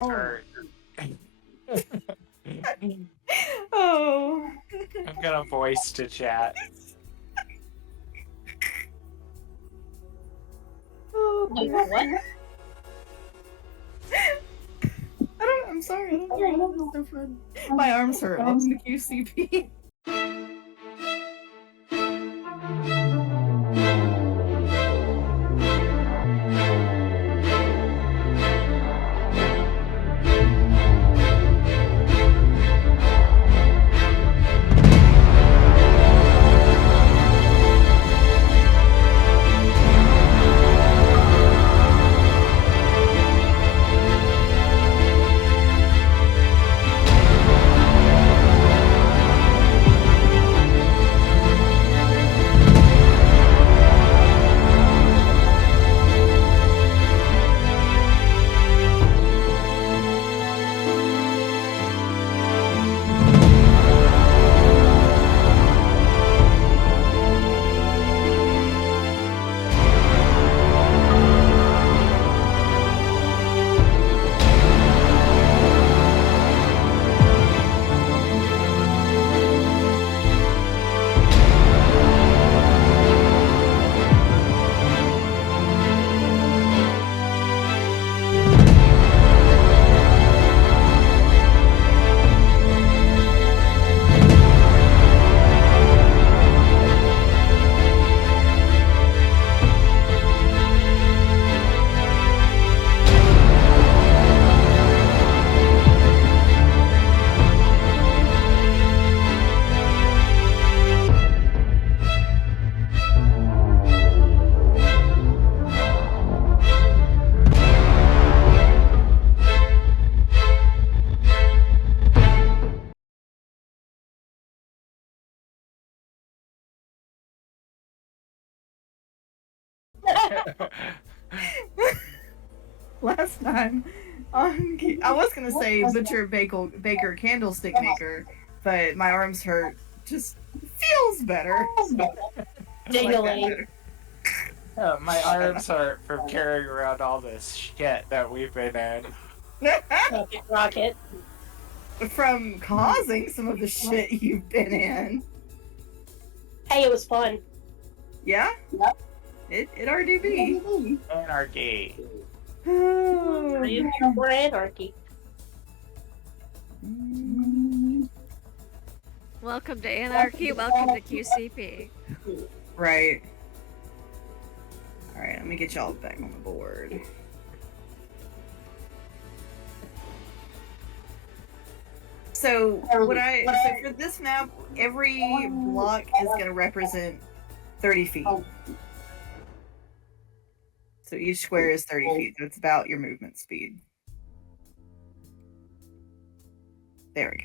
Or Oh. I'm gonna voice to chat. Oh, Wait, what? I'm sorry. I don't know. It's so fun. My arms hurt. Welcome to QCP. Last time I was gonna say butcher baker candlestick maker, but my arms hurt. Just feels better. Ding-a-ling. My arms hurt from carrying around all this shit that we've been in. Rocket. From causing some of the shit you've been in. Hey, it was fun. Yeah? Yep. It already be. Anarchy. Are you here for anarchy? Welcome to Anarchy, welcome to QCP. Right. Alright, let me get y'all back on the board. So for this map, every block is gonna represent 30 feet. So each square is 30 feet. So it's about your movement speed. There we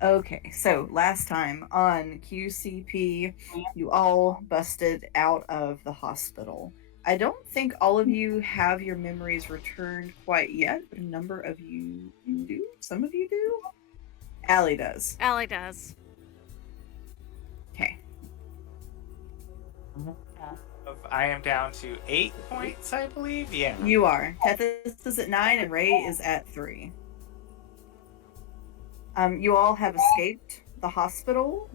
go. Okay, so last time on QCP, you all busted out of the hospital. I don't think all of you have your memories returned quite yet, but a number of you do. Some of you do. Allie does. Allie does. Okay. I am down to 8 points, I believe. Yeah. You are. Tethys is at 9 and Ray is at 3. You all have escaped the hospital.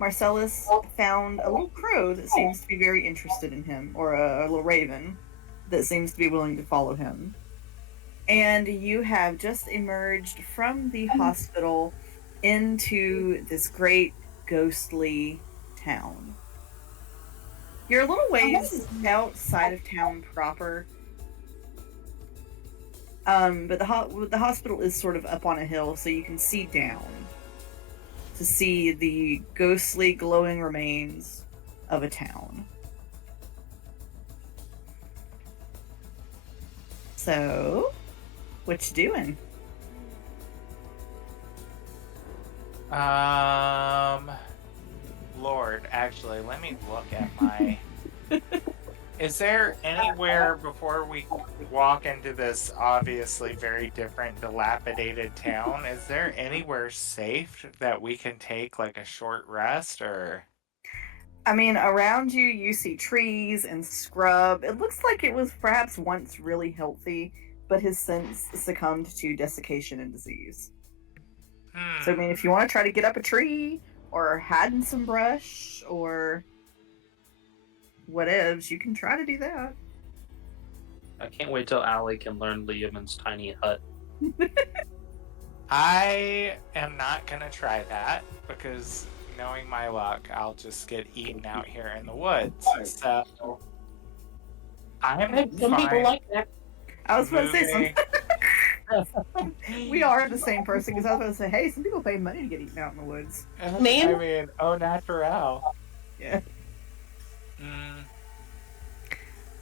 Marcellus found a little crow that seems to be very interested in him, or a little raven that seems to be willing to follow him. And you have just emerged from the hospital into this great ghostly town. You're a little ways outside of town proper, but the hospital is sort of up on a hill, so you can see down to see the ghostly, glowing remains of a town. So, what you doing? Lord, actually, let me look at my... Is there anywhere, before we walk into this obviously very different, dilapidated town, is there anywhere safe that we can take, like, a short rest, or... I mean, around you see trees and scrub. It looks like it was perhaps once really healthy, but has since succumbed to desiccation and disease. Hmm. So, I mean, if you want to try to get up a tree, or hide in some brush, or whatevs, you can try to do that. I can't wait till Allie can learn Liam's tiny hut. I am not gonna try that because knowing my luck, I'll just get eaten out here in the woods. So I'm Some people fine like that. I was about to say moving. we are the same person, because I was about to say, hey, some people pay money to get eaten out in the woods. Man? I mean, au naturel. Yeah.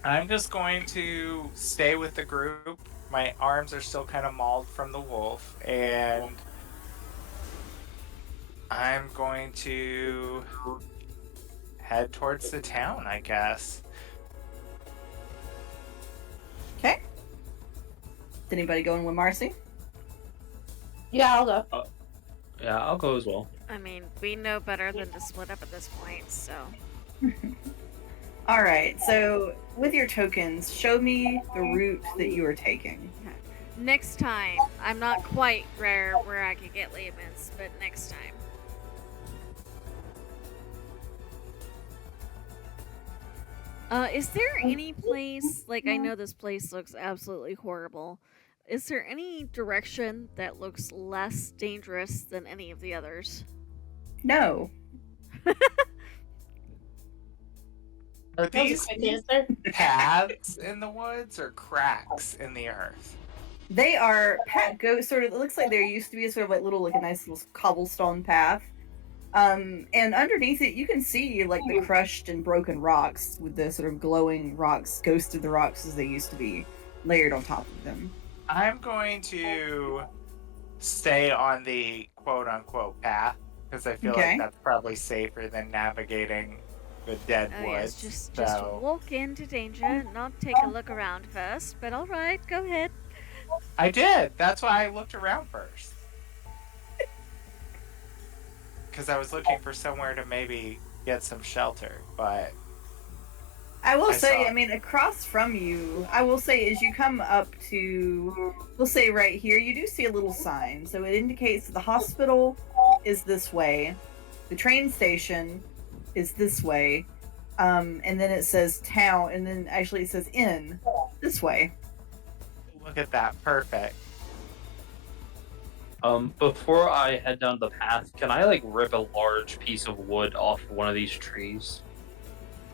I'm just going to stay with the group. My arms are still kind of mauled from the wolf, and I'm going to head towards the town, I guess. Okay. Did anybody go in with Marcy? Yeah, I'll go. Yeah, I'll go as well. I mean, we know better than to split up at this point, so. Alright, so with your tokens, show me the route that you are taking. Next time, I'm not quite rare where I could get Lehman's, but next time. Is there any place, like, I know this place looks absolutely horrible. Is there any direction that looks less dangerous than any of the others? No. Are That was a these quick answer. paths in the woods or cracks in the earth? They are sort of, it looks like there used to be a sort of like a nice little cobblestone path. And underneath it you can see like the crushed and broken rocks with the sort of glowing rocks, ghosted the rocks as they used to be, layered on top of them. I'm going to stay on the quote-unquote path because I feel Okay. like that's probably safer than navigating the dead Oh woods. yes, just so walk into danger, not take a look around first, but alright, go ahead. I did. That's why I looked around first. Because I was looking for somewhere to maybe get some shelter, but I will I say, saw. I mean, across from you, I will say, as you come up to, we'll say right here, you do see a little sign. So it indicates that the hospital is this way, the train station is this way, and then it says town, and then actually it says inn this way. Look at that. Perfect. Before I head down the path, can I like rip a large piece of wood off one of these trees?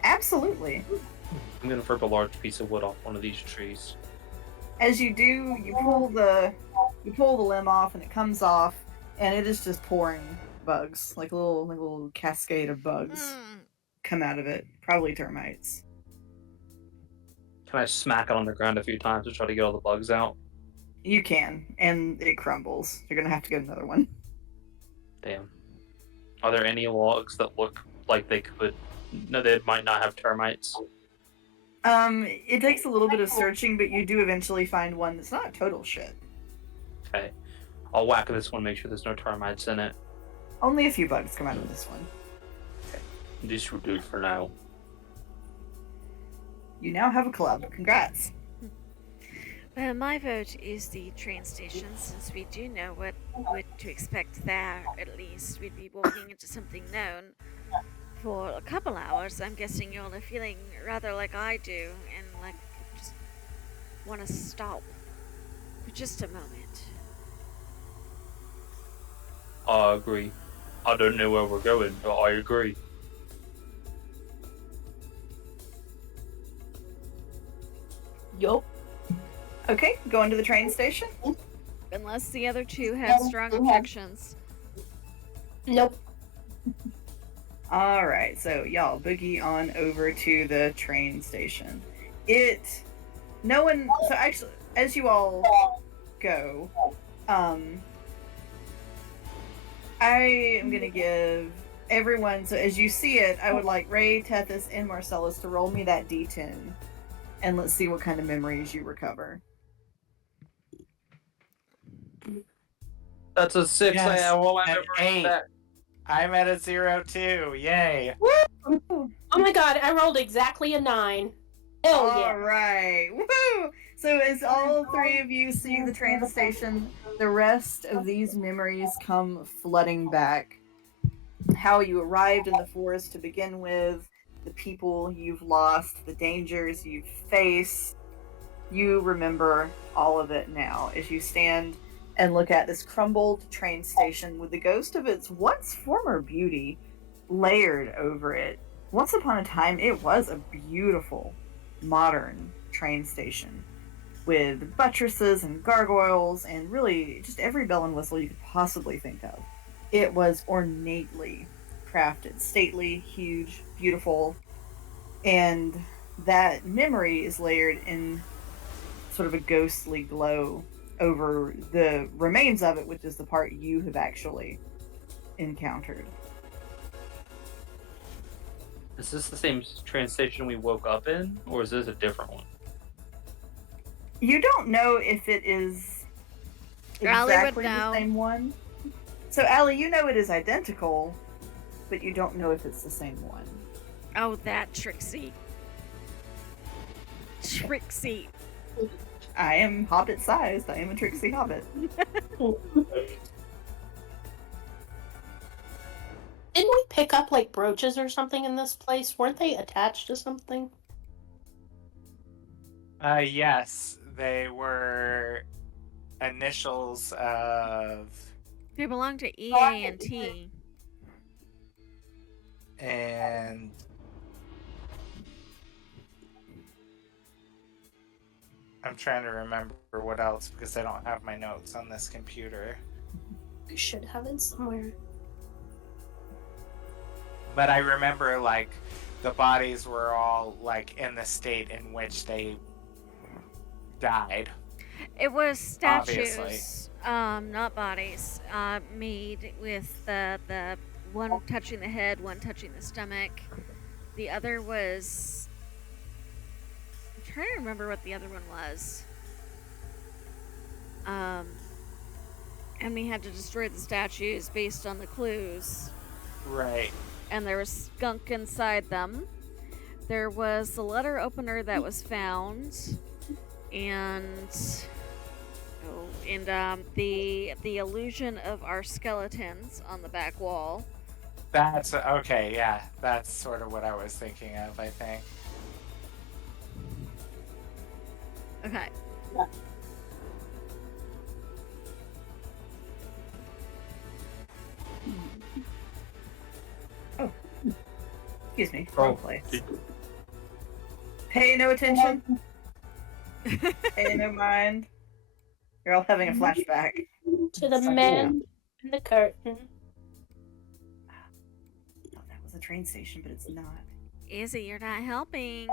Absolutely. I'm gonna rip a large piece of wood off one of these trees. As you do, you pull the limb off, and it comes off, and it is just pouring bugs, like a little cascade of bugs come out of it. Probably termites. Can I smack it on the ground a few times to try to get all the bugs out? You can, and it crumbles. You're gonna have to get another one. Damn. Are there any logs that look like they could? No, they might not have termites. It takes a little bit of searching, but you do eventually find one that's not total shit. Okay. I'll whack this one, make sure there's no termites in it. Only a few bugs come out of this one. This will do for now. You now have a club. Congrats. Well, my vote is the train station, since we do know what to expect there, at least. We'd be walking into something known for a couple hours. I'm guessing y'all are feeling rather like I do, and like just want to stop for just a moment. I agree. I don't know where we're going, but I agree. Yup. Okay, going to the train station. Unless the other two have strong objections. Nope. All right, so y'all boogie on over to the train station. So actually, as you all go, I am gonna give everyone. So as you see it, I would like Ray, Tethys, and Marcellus to roll me that D10, and let's see what kind of memories you recover. That's a 6. Yes, I have all my an memories 8. back. I'm at a 0 too. Yay. Oh my god, I rolled exactly a 9. Hell All yeah. right, woo! So as all three of you see the train station, the rest of these memories come flooding back. How you arrived in the forest to begin with, the people you've lost, the dangers you've faced. You remember all of it now as you stand and look at this crumbled train station with the ghost of its once former beauty layered over it. Once upon a time, it was a beautiful, modern train station with buttresses and gargoyles and really just every bell and whistle you could possibly think of. It was ornately crafted, stately, huge, beautiful, and that memory is layered in sort of a ghostly glow over the remains of it, which is the part you have actually encountered. Is this the same train station we woke up in, or is this a different one? You don't know if it is Allie would exactly the know. same one. So, Allie, you know it is identical, but you don't know if it's the same one. Oh, that Trixie. Trixie. I am hobbit sized. I am a Trixie hobbit. Didn't we pick up like brooches or something in this place? Weren't they attached to something? Yes, they were initials of, They belong to E, A, and T. and I'm trying to remember what else because I don't have my notes on this computer. I should have it somewhere. But I remember, like, the bodies were all, like, in the state in which they died. It was statues, Obviously. not bodies, made with the one touching the head, one touching the stomach. The other was... I'm trying to remember what the other one was. And we had to destroy the statues based on the clues. Right. And there was skunk inside them. There was the letter opener that was found, and the illusion of our skeletons on the back wall. That's okay. Yeah, that's sort of what I was thinking of. I think. Okay. Oh, excuse me. Oh. Wrong place. Pay no attention. Pay no mind. You're all having a flashback. To the man in the curtain. Oh, that was a train station, but it's not. Izzy, you're not helping.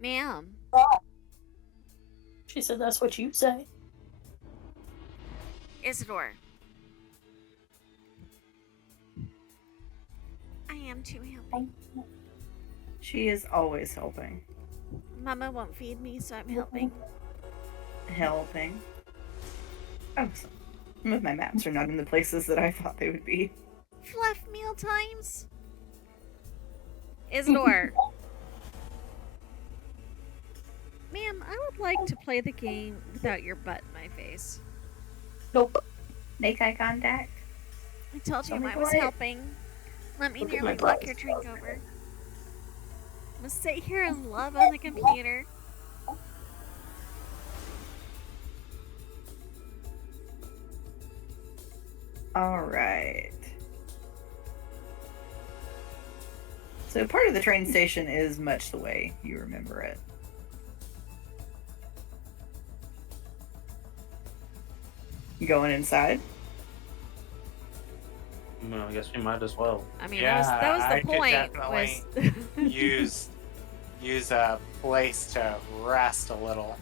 Ma'am. She said that's what you say. Isidore. I am too helping. She is always helping. Mama won't feed me, so I'm helping. Helping. Oh, some of my maps are not in the places that I thought they would be. Fluff meal times. Isidore. Ma'am, I would like to play the game without your butt in my face. Nope. Make eye contact. I told you Tell me I was what? helping. Let me Look at nearly my knock butt. your drink over. I'm gonna sit here and love on the computer. Alright. So part of the train station is much the way you remember it. You going inside? Well, I guess we might as well. I mean, Yeah, that was I the could point. definitely use a place to rest a little.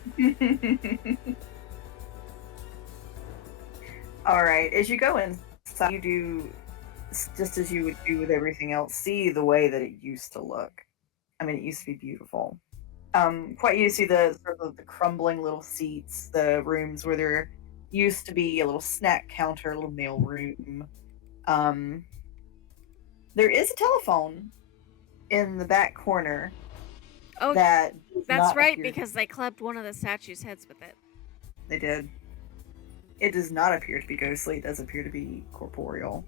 Alright, as you go inside, you do, just as you would do with everything else, see the way that it used to look. I mean, it used to be beautiful. Quite you see the sort of the crumbling little seats, the rooms where there used to be a little snack counter, a little mail room. There is a telephone in the back corner. Oh, that does that's not right, appear- because they clubbed one of the statue's heads with it. They did. It does not appear to be ghostly. It does appear to be corporeal.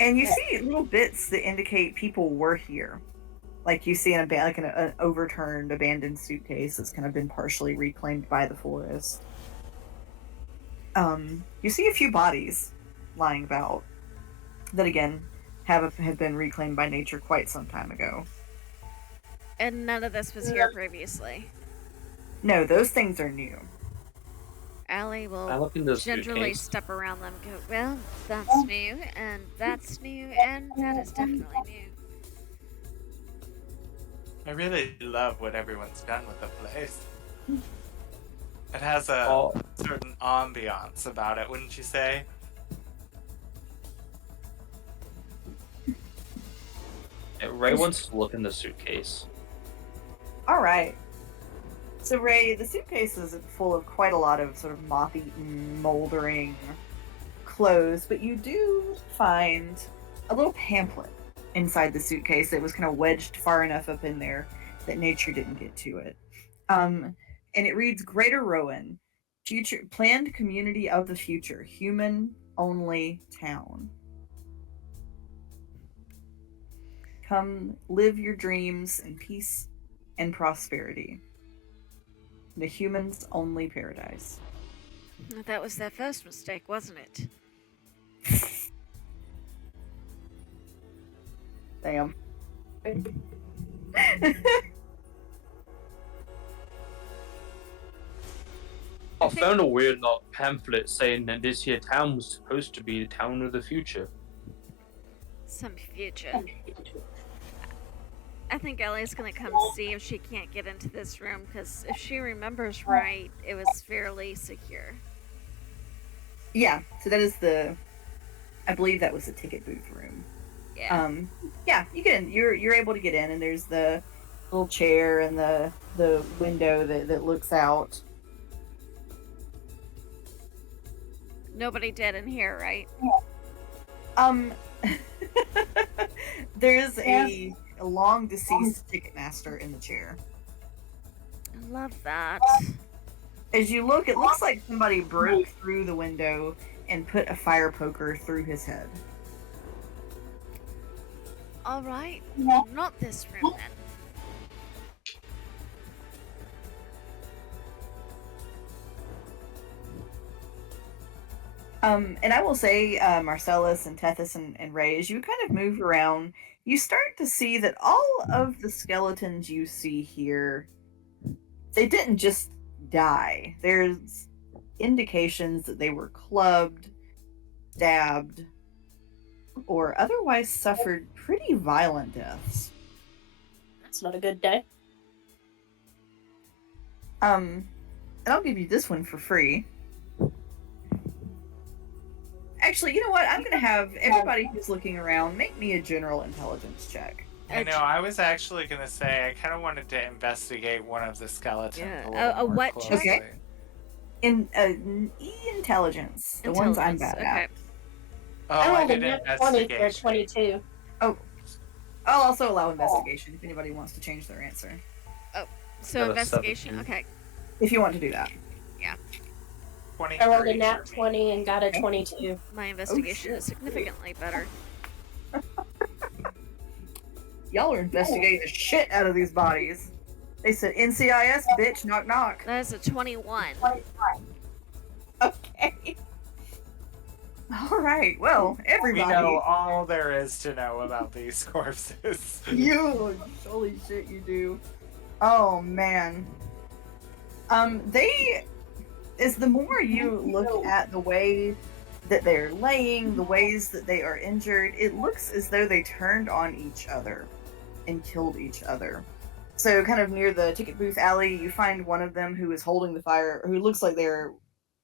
And you see little bits that indicate people were here. Like you see an overturned, abandoned suitcase that's kind of been partially reclaimed by the forest. You see a few bodies lying about that again have been reclaimed by nature quite some time ago. And none of this was here previously. No, those things are new. Allie will I look in the gingerly suitcase. step around them and go, well, that's new, and that's new, and that is definitely new. I really love what everyone's done with the place. It has a Oh, certain ambiance about it, wouldn't you say? Ray wants to look in the suitcase. All right. So Ray, the suitcase is full of quite a lot of sort of moth-eaten, moldering clothes, but you do find a little pamphlet inside the suitcase that was kind of wedged far enough up in there that nature didn't get to it. And it reads Greater Rowan, future planned community of the future, human only town. Come live your dreams in peace and prosperity. The humans only paradise. That was their first mistake, wasn't it? Damn. I found a weird pamphlet saying that this here town was supposed to be the town of the future. Some future. I think Ellie's gonna come see if she can't get into this room, because if she remembers right, it was fairly secure. Yeah, so that is I believe that was the ticket booth room. Yeah. Yeah, you get in. You're able to get in, and there's the little chair and the window that looks out. Nobody dead in here, right? There's a long deceased Ticketmaster in the chair. I love that. As you look, it looks like somebody broke through the window and put a fire poker through his head. Alright, not this room then. And I will say, Marcellus and Tethys and Ray, as you kind of move around, you start to see that all of the skeletons you see here, they didn't just die. There's indications that they were clubbed, stabbed, or otherwise suffered pretty violent deaths. That's not a good day. And I'll give you this one for free. Actually, you know what? I'm going to have everybody who's looking around make me a general intelligence check. I know, I was actually going to say, I kind of wanted to investigate one of the skeletons Yeah, a little a more what closely. check? In intelligence, the ones I'm bad at. Okay. Oh, I I rolled a did nat 20 for a investigation. 22. I'll also allow investigation if anybody wants to change their answer. So Got a investigation? 17. Okay. If you want to do that. 23 I rolled a nat for me. 20 and got a 22. My investigation shit. is significantly better. Y'all are investigating the shit out of these bodies. They said NCIS, bitch, knock knock. That is a 21. Okay. All right. Well, We everybody. know all there is to know about these corpses. You holy shit, you do. Oh man. The more you look at the way that they're laying, the ways that they are injured, it looks as though they turned on each other and killed each other. So kind of near the ticket booth alley, you find one of them who is holding the fire, who looks like they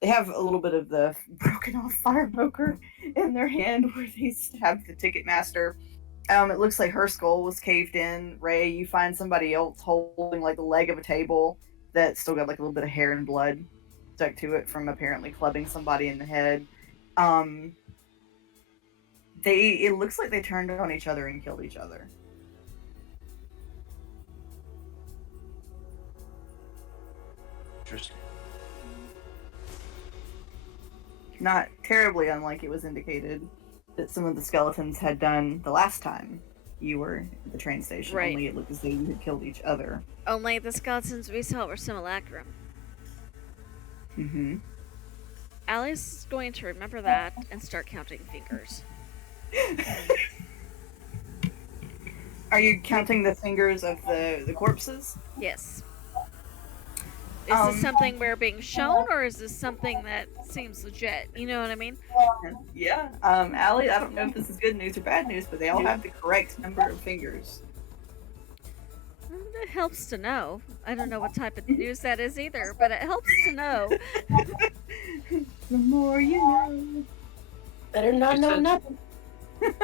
have a little bit of the broken off fire poker in their hand where they stabbed the ticket master. It looks like her skull was caved in. Ray, you find somebody else holding like the leg of a table that still got like a little bit of hair and blood stuck to it from apparently clubbing somebody in the head. It looks like they turned on each other and killed each other. Interesting. Not terribly unlike it was indicated that some of the skeletons had done the last time you were at the train station. Right. Only it looked as though you had killed each other. Only the skeletons we saw were simulacrum. Mm-hmm. Alice is going to remember that and start counting fingers. Are you counting the fingers of the corpses? Yes. Is this something we're being shown, or is this something that seems legit? You know what I mean? Yeah. Allie, I don't know if this is good news or bad news, but they all have the correct number of fingers. It helps to know. I don't know what type of news that is either, but it helps to know. The more you know. Better not You know said- nothing.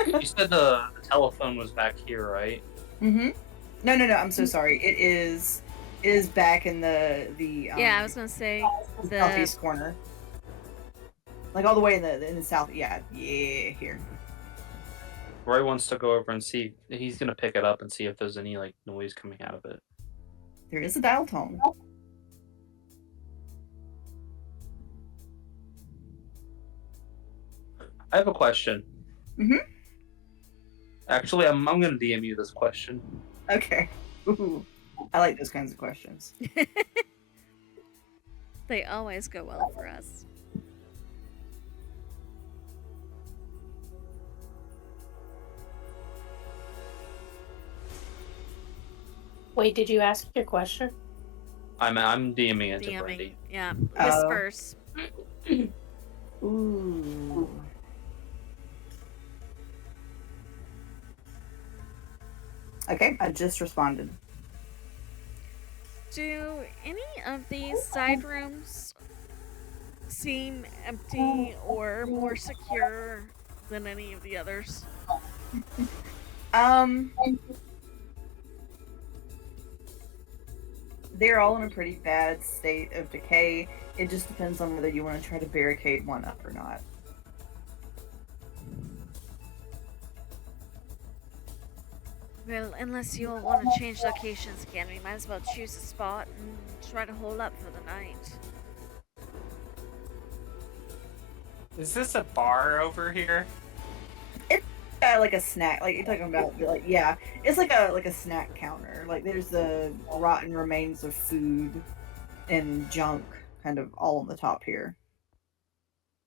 You said the telephone was back here, right? Mm-hmm. No, I'm so sorry. It is back in the Yeah, I was gonna say the southeast corner. Like all the way in the south. Yeah, here. Roy wants to go over and see. He's gonna pick it up and see if there's any like noise coming out of it. There is a dial tone. I have a question. Mhm. Actually, I'm gonna DM you this question. Okay. Ooh, I like those kinds of questions. they always go well for us. Wait, did you ask your question? I'm DMing it to DMing, Brandy. yeah. Oh. Whispers. Ooh. Okay, I just responded. Do any of these side rooms seem empty or more secure than any of the others? They're all in a pretty bad state of decay. It just depends on whether you want to try to barricade one up or not. Well, unless you all want to change locations again, we might as well choose a spot and try to hole up for the night. Is this a bar over here? Like a snack, like you're talking about, like yeah, it's like a snack counter. Like there's the rotten remains of food and junk, kind of all on the top here.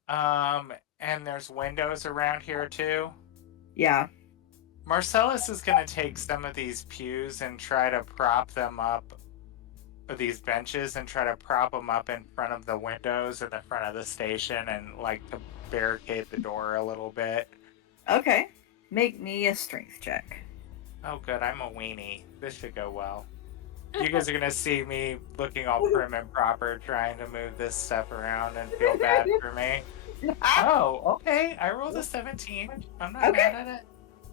And there's windows around here too. Yeah. Marcellus is gonna take some of these pews and try to prop them up, or these benches, and try to prop them up in front of the windows in the front of the station, and like to barricade the door a little bit. Okay. Make me a strength check. Oh, good. I'm a weenie. This should go well. You guys are gonna see me looking all prim and proper, trying to move this stuff around and feel bad for me. Oh, okay. I rolled a 17. I'm not Okay. mad at it.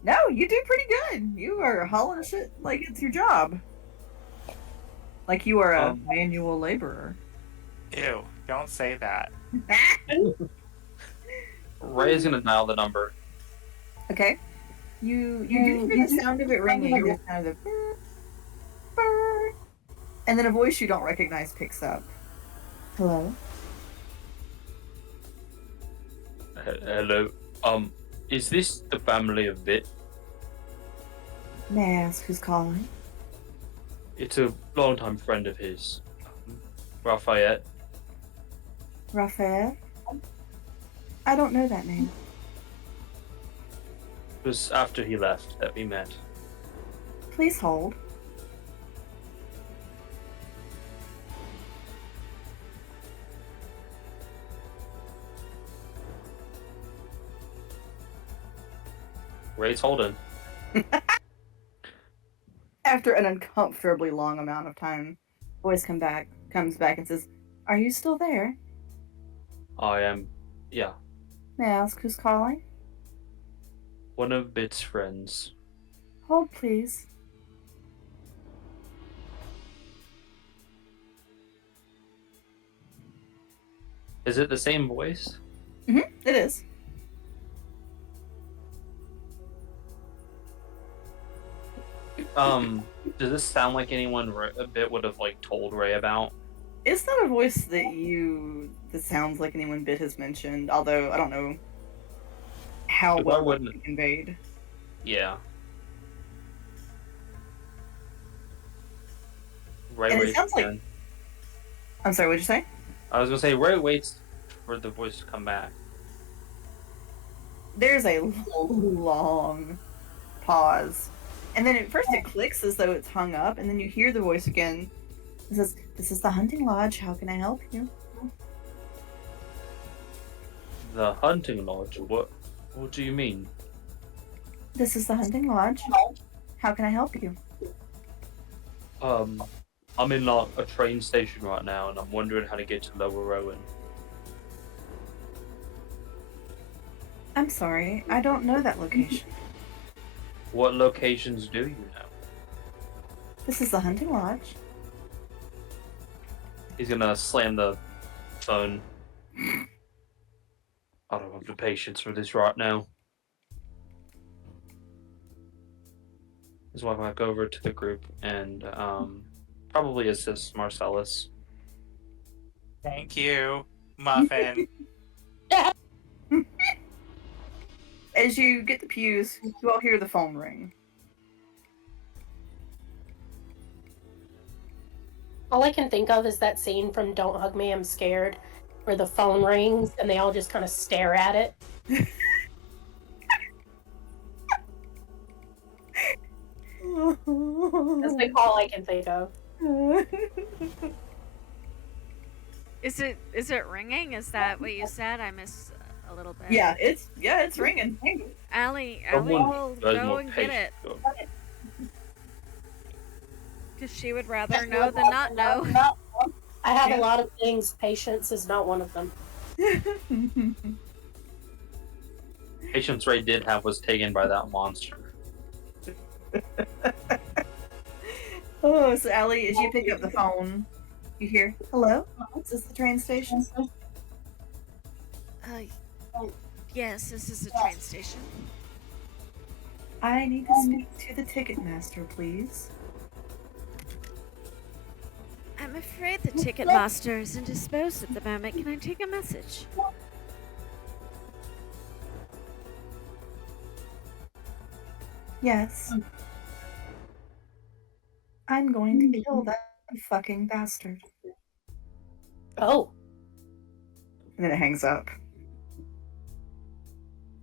No, you do pretty good. You are hauling shit like it's your job. Like you are a manual laborer. Ew, don't say that. Ray's gonna dial the number. Okay. You do hear the sound of it ringing. Just kind of the brr, brr, and then a voice you don't recognize picks up. Hello? Hello. Is this the family of Vit? May I ask who's calling? It's a longtime friend of his, Raphael. Raphael? I don't know that name. It was after he left that we met. Please hold. Ray's holding. After an uncomfortably long amount of time, voice comes back and says, "Are you still there? I am, yeah, May I ask who's calling? one of Bit's friends. Hold, please." Is it the same voice? It is. Does this sound like anyone a bit would have like told Ray about? It's not a voice that sounds like anyone Bit has mentioned, although I don't know how If I well it wouldn't- can be conveyed. Yeah. Ray And it waits sounds like- again. I'm sorry, what'd you say? I was gonna say Ray waits for the voice to come back. There's a long pause. And then at first it clicks as though it's hung up, and then you hear the voice again. It says, "This is the hunting lodge. How can I help you?" The hunting lodge. What do you mean? "This is the hunting lodge. How can I help you?" I'm in like a train station right now, and I'm wondering how to get to Lower Rowan. "I'm sorry, I don't know that location." What locations do you know? "This is the hunting lodge." He's gonna slam the phone. I don't have the patience for this right now. This is why I go over to the group and probably assist Marcellus. Thank you, Muffin. As you get the pews, you all hear the phone ring. All I can think of is that scene from Don't Hug Me, I'm Scared, where the phone rings and they all just kind of stare at it. That's like all I can think of. Is it ringing? Is that what you said? I missed a little bit. Yeah, it's ringing. Allie Someone will has go more and get it. patience. Because she would rather know than not know. I have a lot of things. Patience is not one of them. Patience Ray did have was taken by that monster. Oh, so Allie, as you pick up the phone, you hear, "Hello? Is this the train station?" Yes, this is a train station. "I need to speak to the ticket master, please." I'm afraid the ticket master is indisposed at the moment. Can I take a message? "Yes. I'm going to kill that fucking bastard." Oh, And then it hangs up.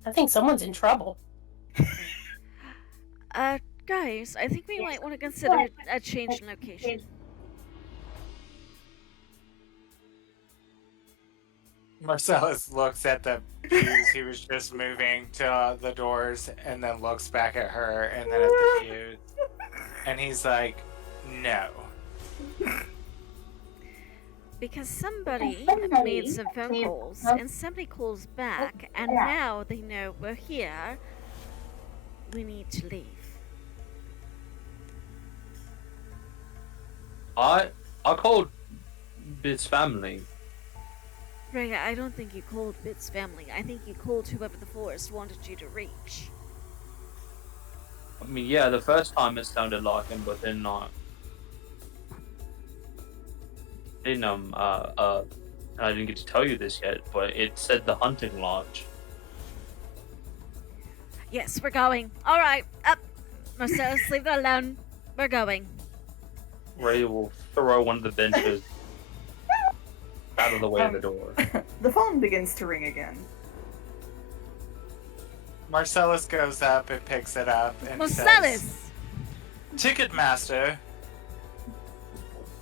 I think someone's in trouble. Guys, I think we might want to consider a change in location. Marcellus looks at the pews he was just moving to the doors and then looks back at her and then at the pews. And he's like, no. Because somebody made some phone calls, and somebody calls back, and now they know we're here. We need to leave. I called Bit's family. Ray, I don't think you called Bit's family. I think you called whoever the forest wanted you to reach. I mean, yeah, the first time it sounded like him, but then not. Then I didn't get to tell you this yet, but it said the hunting lodge. Yes, we're going. All right, up. Marcellus, leave that alone. We're going. Ray will throw one of the benches out of the way of the door. The phone begins to ring again. Marcellus goes up and picks it up and Marcellus! says, Ticketmaster.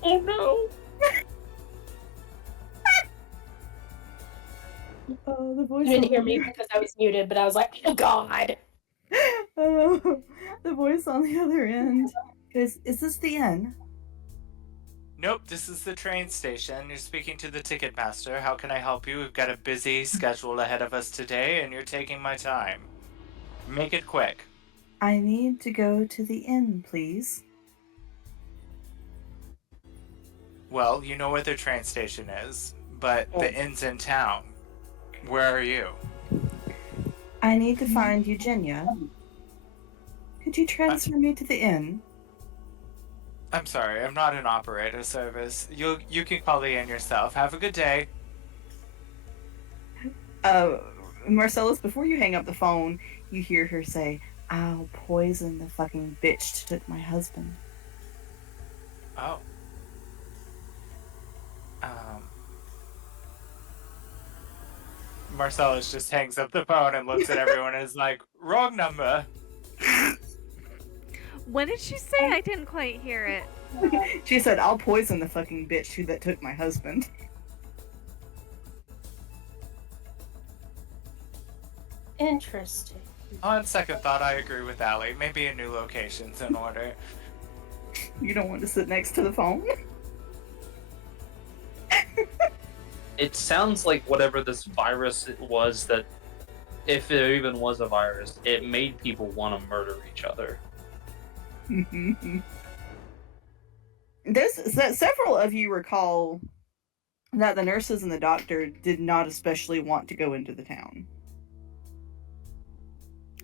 Oh no! Oh, the voice. You didn't on hear the me because I was muted, but I was like, oh god. Oh, the voice on the other end goes, "Is this the inn?" Nope, this is the train station. You're speaking to the Ticketmaster. How can I help you? We've got a busy schedule ahead of us today, and you're taking my time. Make it quick. "I need to go to the inn, please." Well, you know where the train station is, but the inn's in town. Where are you? "I need to find Eugenia. Could you transfer me to the inn?" I'm sorry, I'm not an operator service. You can call the inn yourself. Have a good day. Marcellus, before you hang up the phone, you hear her say, "I'll poison the fucking bitch that took my husband." Oh. Um. Marcellus just hangs up the phone and looks at everyone and is like, "Wrong number." What did she say? I didn't quite hear it. She said, "I'll poison the fucking bitch that took my husband." Interesting. On second thought, I agree with Allie. Maybe a new location's in order. You don't want to sit next to the phone? It sounds like whatever this virus it was, that if there even was a virus, it made people want to murder each other. Several of you recall that the nurses and the doctor did not especially want to go into the town.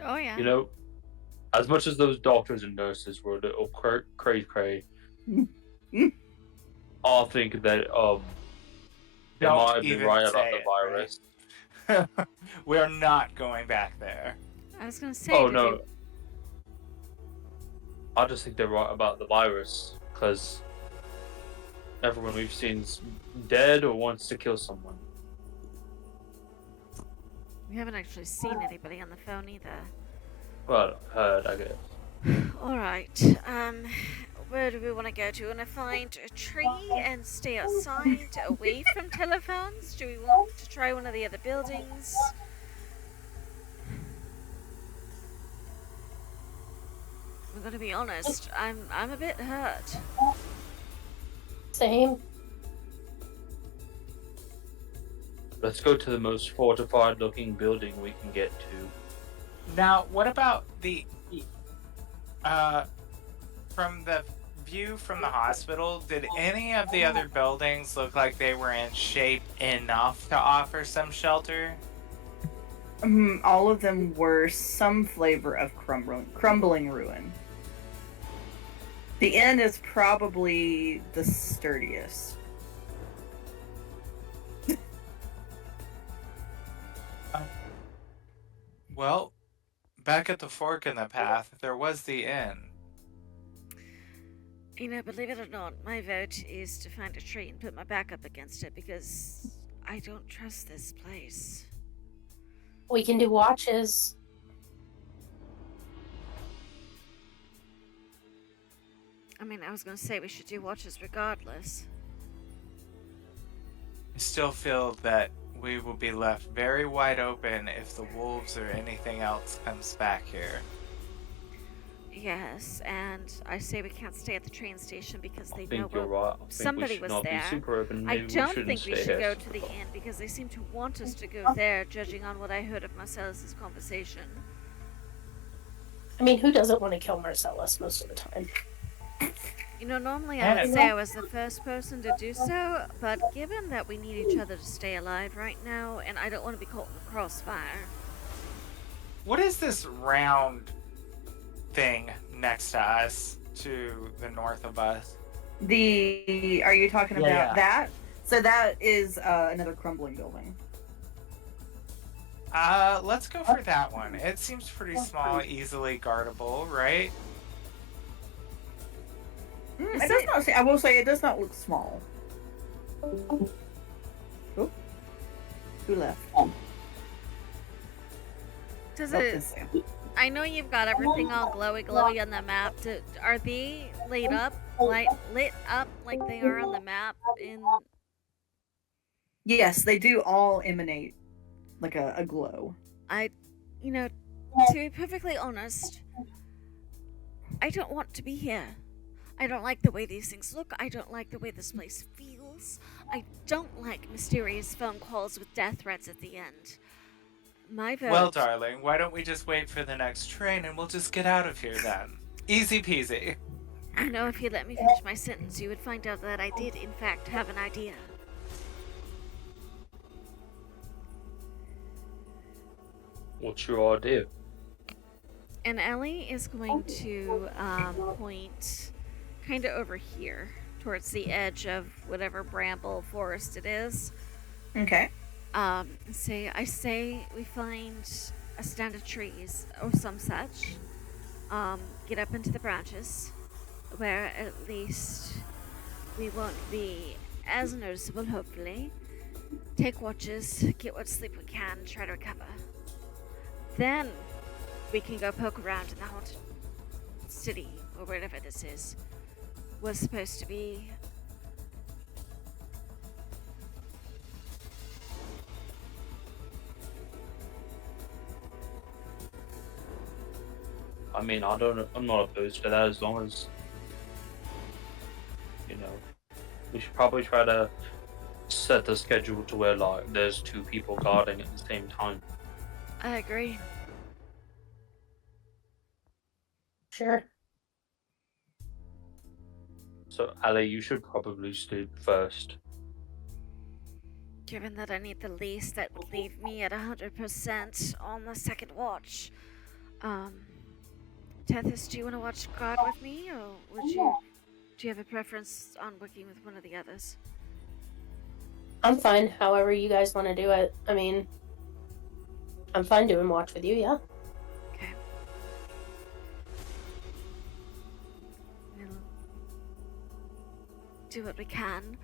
Oh yeah. You know, as much as those doctors and nurses were a little cray, I think that they Don't might have been even right about say the it, virus. We're not going back there. I was gonna say. Oh did no. you- I just think they're right about the virus, because everyone we've seen's dead or wants to kill someone. We haven't actually seen anybody on the phone either. Well, heard, I guess. All right. Where do we want to go to? Want to find a tree and stay outside, away from telephones? Do we want to try one of the other buildings? I'm gonna be honest. I'm a bit hurt. Same. Let's go to the most fortified looking building we can get to. Now, what about the from the view from the hospital, did any of the other buildings look like they were in shape enough to offer some shelter? All of them were some flavor of crumbling ruin. The inn is probably the sturdiest. Well, back at the fork in the path, there was the inn. You know, believe it or not, my vote is to find a tree and put my back up against it because I don't trust this place. We can do watches. I mean, I was gonna say we should do watches regardless. I still feel that we will be left very wide open if the wolves or anything else comes back here. Yes, and I say we can't stay at the train station because they I know think you're we're right. I think somebody we should was not there. Be super open. I Maybe don't shouldn't think we stay should here. go to the inn because they seem to want us to go there, judging on what I heard of Marcellus's conversation. I mean, who doesn't want to kill Marcellus most of the time? You know, normally I would say I was the first person to do so, but given that we need each other to stay alive right now, and I don't want to be caught in the crossfire. What is this round thing next to us, to the north of us? Are you talking about Yeah. that? So that is another crumbling building. Let's go for that one. It seems pretty small, easily guardable, right? It does not say. I will say it does not look small. Oh. Who left? Does Oh, it? this Sam. I know you've got everything all glowy on the map. Are they lit up like they are on the map in? Yes, they do all emanate like a glow. You know, to be perfectly honest, I don't want to be here. I don't like the way these things look. I don't like the way this place feels. I don't like mysterious phone calls with death threats at the end. My vote. Well, darling, why don't we just wait for the next train and we'll just get out of here then? Easy peasy. You know, if you let me finish my sentence, you would find out that I did, in fact, have an idea. What's your idea? And Ellie is going to point kind of over here, towards the edge of whatever bramble forest it is. Okay. I say we find a stand of trees or some such. Get up into the branches, where at least we won't be as noticeable, hopefully. Take watches, get what sleep we can, try to recover. Then we can go poke around in the haunted city, or wherever this is. Was supposed to be. I mean, I'm not opposed to that as long as, you know, we should probably try to set the schedule to where, like, there's 2 people guarding at the same time. I agree. Sure. So, Ali, you should probably sleep first. Given that I need the lease, that would leave me at 100% on the second watch. Tethys, do you want to watch guard with me, or do you have a preference on working with one of the others? I'm fine. However you guys want to do it. I mean, I'm fine doing watch with you. Yeah. Okay. We'll do what we can.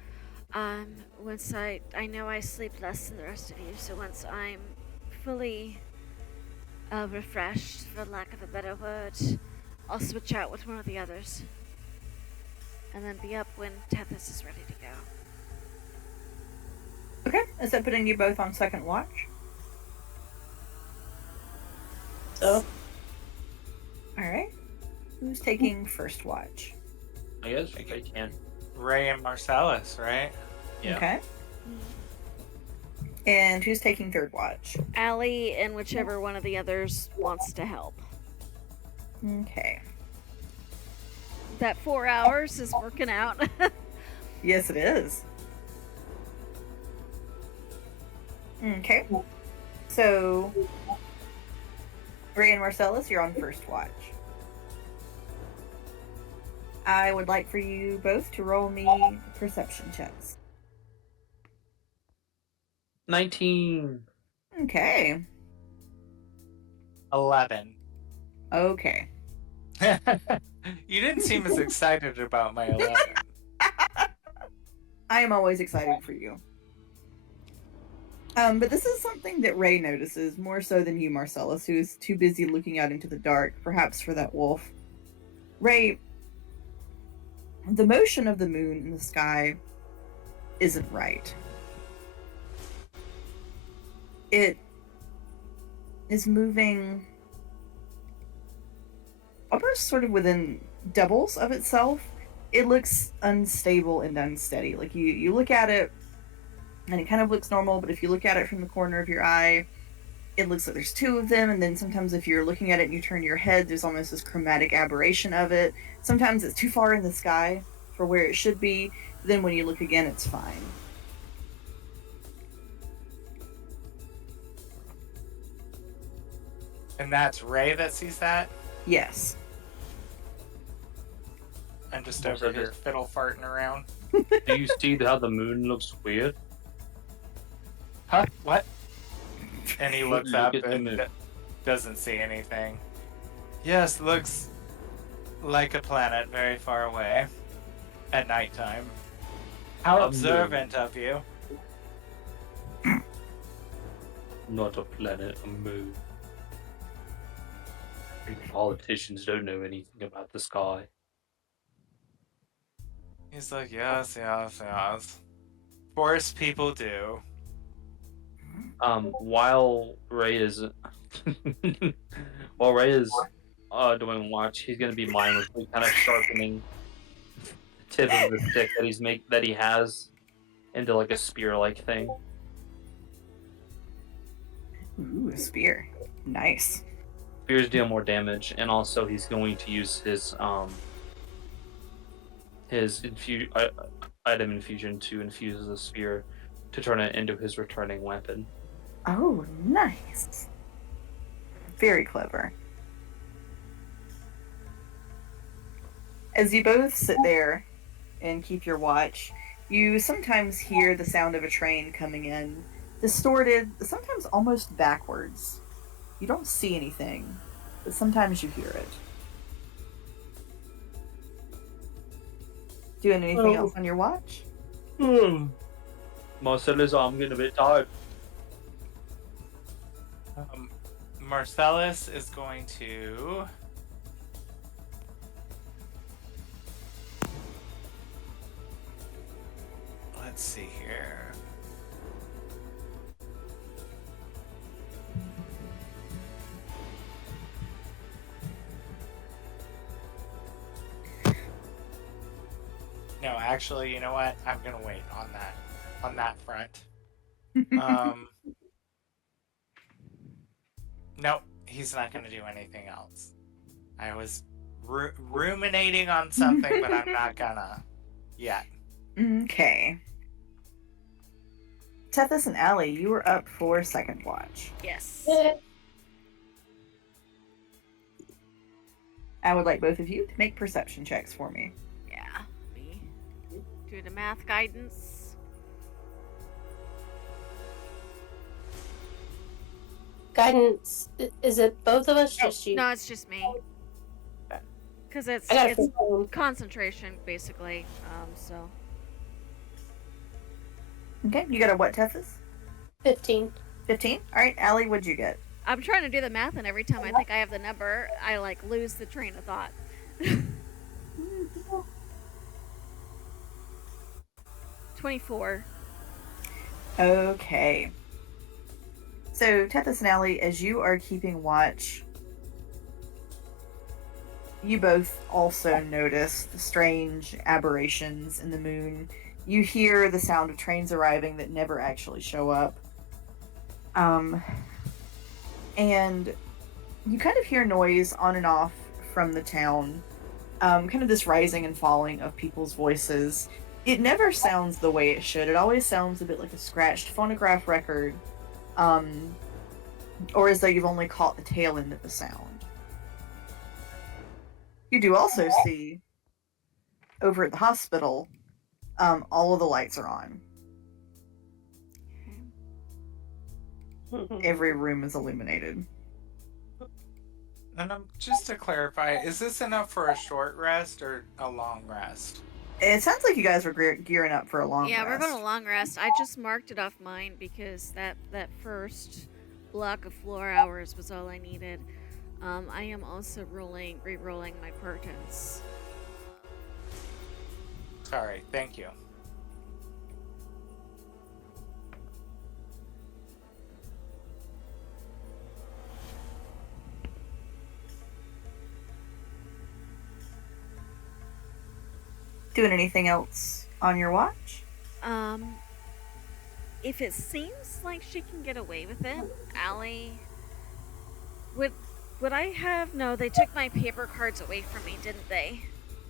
Once I know I sleep less than the rest of you, so once I'm fully refreshed, for lack of a better word, I'll switch out with one of the others. And then be up when Tethys is ready to go. Okay. Is that putting you both on second watch? So Alright. Who's taking first watch? I guess I can. Ray and Marcellus, right? Yeah. Okay. And who's taking third watch? Allie and whichever one of the others wants to help. Okay. That 4 hours is working out. Yes, it is. Okay. So, Ray and Marcellus, you're on first watch. I would like for you both to roll me perception checks. 19. Okay. 11. Okay. You didn't seem as excited about my 11. I am always excited for you. But this is something that Ray notices more so than you, Marcellus, who is too busy looking out into the dark, perhaps for that wolf. Ray, the motion of the moon in the sky isn't right. It is moving almost sort of within doubles of itself. It looks unstable and unsteady. Like you look at it and it kind of looks normal, but if you look at it from the corner of your eye, it looks like there's 2 of them, and then sometimes if you're looking at it and you turn your head, there's almost this chromatic aberration of it. Sometimes it's too far in the sky for where it should be, but then when you look again, it's fine. And that's Ray that sees that? Yes. I'm just over here fiddle farting around. Do you see how the moon looks weird? Huh? What? And he looks Look up at the and moon. doesn't see anything. Yes, looks like a planet very far away at nighttime. How A observant of you. Not a planet, a moon. Politicians don't know anything about the sky. He's like, yes, yes, yes. Forest people do. While Ray is doing watch, he's gonna be mindlessly kind of sharpening the tip of the stick that he has into like a spear-like thing. Ooh, a spear. Nice. Spears deal more damage, and also he's going to use his item infusion to infuse the spear to turn it into his returning weapon. Oh, nice. Very clever. As you both sit there and keep your watch, you sometimes hear the sound of a train coming in, distorted, sometimes almost backwards. You don't see anything, but sometimes you hear it. Doing anything else on your watch? Marcellus, I'm getting a bit tired. Marcellus is going to. Let's see here. No, actually, you know what? I'm gonna wait on that front. Nope, he's not gonna do anything else. I was ruminating on something, but I'm not gonna yet. Okay. Tethys and Allie, you were up for second watch. Yes. I would like both of you to make perception checks for me. Yeah. Me. Do the math guidance. Guidance. Is it both of us? Just you? No, it's just me. Because it's I got a it's 15. concentration basically. So Okay, you got a what, Tethys? 15. 15? Alright, Allie, what'd you get? I'm trying to do the math, and every time I think I have the number, I like lose the train of thought. 24. Okay. So, Tethys and Allie, as you are keeping watch, you both also notice the strange aberrations in the moon. You hear the sound of trains arriving that never actually show up. And you kind of hear noise on and off from the town. Kind of this rising and falling of people's voices. It never sounds the way it should. It always sounds a bit like a scratched phonograph record. Or as though you've only caught the tail end of the sound. You do also see, over at the hospital, all of the lights are on. Every room is illuminated. And just to clarify, is this enough for a short rest or a long rest? It sounds like you guys were gearing up for a long Yeah, rest. we're going to long rest. I just marked it off mine because that first block of floor hours was all I needed. I am also re-rolling my portents. Sorry, thank you. Doing anything else on your watch? If it seems like she can get away with it, Allie, would I have? No, they took my paper cards away from me, didn't they?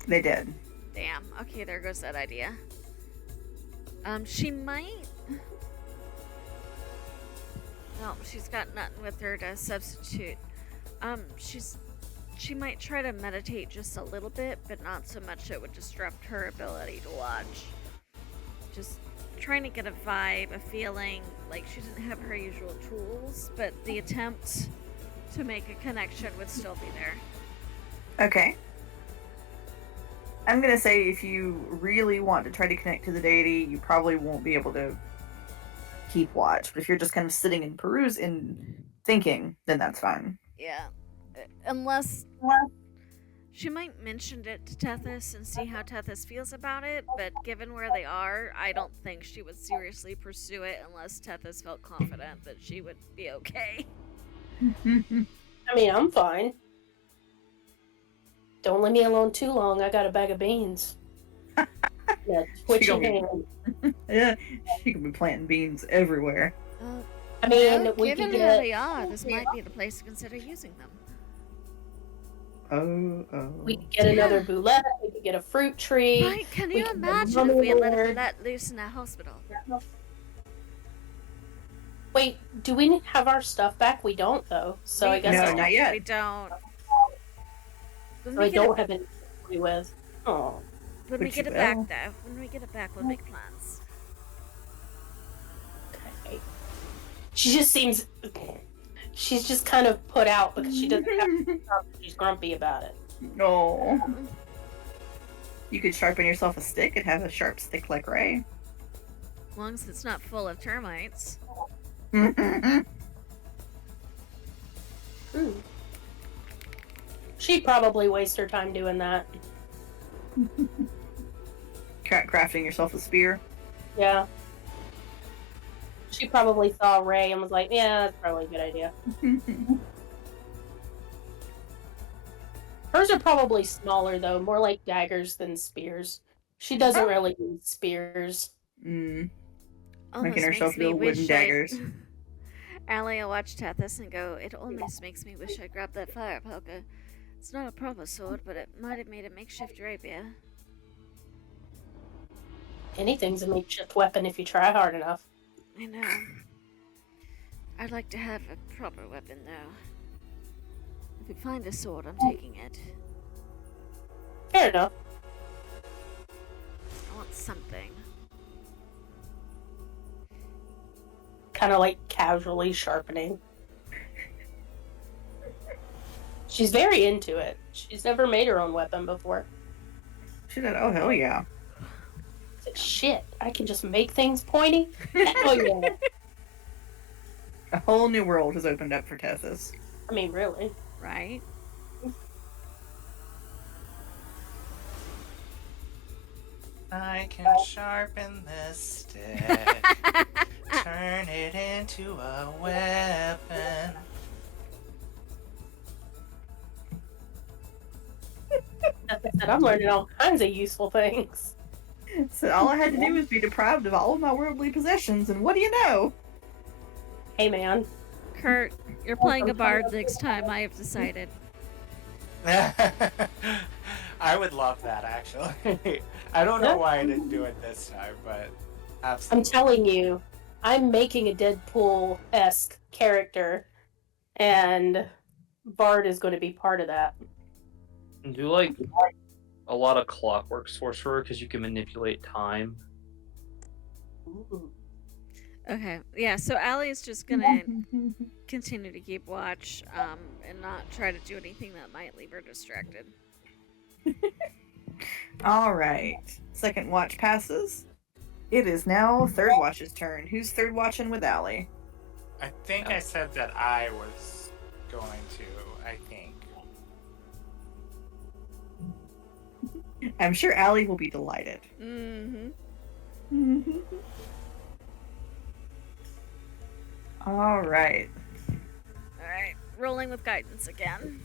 They did. Damn. Okay, there goes that idea. She might. No, she's got nothing with her to substitute. She might try to meditate just a little bit, but not so much it would disrupt her ability to watch. Just trying to get a vibe, a feeling like she didn't have her usual tools, but the attempt to make a connection would still be there. Okay. I'm gonna say if you really want to try to connect to the deity, you probably won't be able to keep watch. But if you're just kind of sitting and thinking, then that's fine. Yeah. Unless she might mention it to Tethys and see how Tethys feels about it, but given where they are, I don't think she would seriously pursue it unless Tethys felt confident that she would be okay. I mean, I'm fine. Don't leave me alone too long. I got a bag of beans. Yeah, twitchy hand. Yeah, she could be planting beans everywhere. I mean, we given could where get they are, this might be the place to consider using them. Oh. we could get another boulette. We could get a fruit tree. Right, can we you can imagine if we had rumble. let loose in that hospital? Wait, do we have our stuff back? We don't, though. So I guess No, it's not yet. We don't. So I don't have anything to play with. Oh, When we Which get you it back, will. though. When we get it back, we'll make plans. okay. She just seems. She's just kind of put out because she doesn't have. She's grumpy about it. No. You could sharpen yourself a stick and have a sharp stick like Ray. As long as it's not full of termites. She'd probably waste her time doing that. Crafting yourself a spear. Yeah. She probably saw Ray and was like, yeah, that's probably a good idea. Hers are probably smaller, though, more like daggers than spears. She doesn't really need spears. Making Almost herself makes me little wooden wish daggers. Allie, I watched Tethys and go, it almost makes me wish I grabbed that fire poker. It's not a proper sword, but it might have made a makeshift rapier. Anything's a makeshift weapon if you try hard enough. I know. I'd like to have a proper weapon, though. If we find a sword, I'm taking it. Fair enough. I want something. Kind of like casually sharpening. She's very into it. She's never made her own weapon before. She said, oh, hell yeah. Shit, I can just make things pointy? Oh, yeah. A whole new world has opened up for Tethys. I mean, really. Right? I can sharpen this stick, turn it into a weapon. As I said, I'm learning all kinds of useful things. So all I had to do was be deprived of all of my worldly possessions, and what do you know? Hey, man. Kurt, you're playing a bard next time, I have decided. I would love that, actually. I don't know why I didn't do it this time, but absolutely. I'm telling you, I'm making a Deadpool-esque character, and Bard is going to be part of that. Do like a lot of clockwork sorcerer because you can manipulate time. Ooh. Okay, yeah, so Allie's just gonna continue to keep watch, and not try to do anything that might leave her distracted. All right. Second watch passes. It is now third watch's turn. Who's third watching with Allie? I think I said that I was going to, I think. I'm sure Allie will be delighted. Mm-hmm. All right. Alright, rolling with guidance again.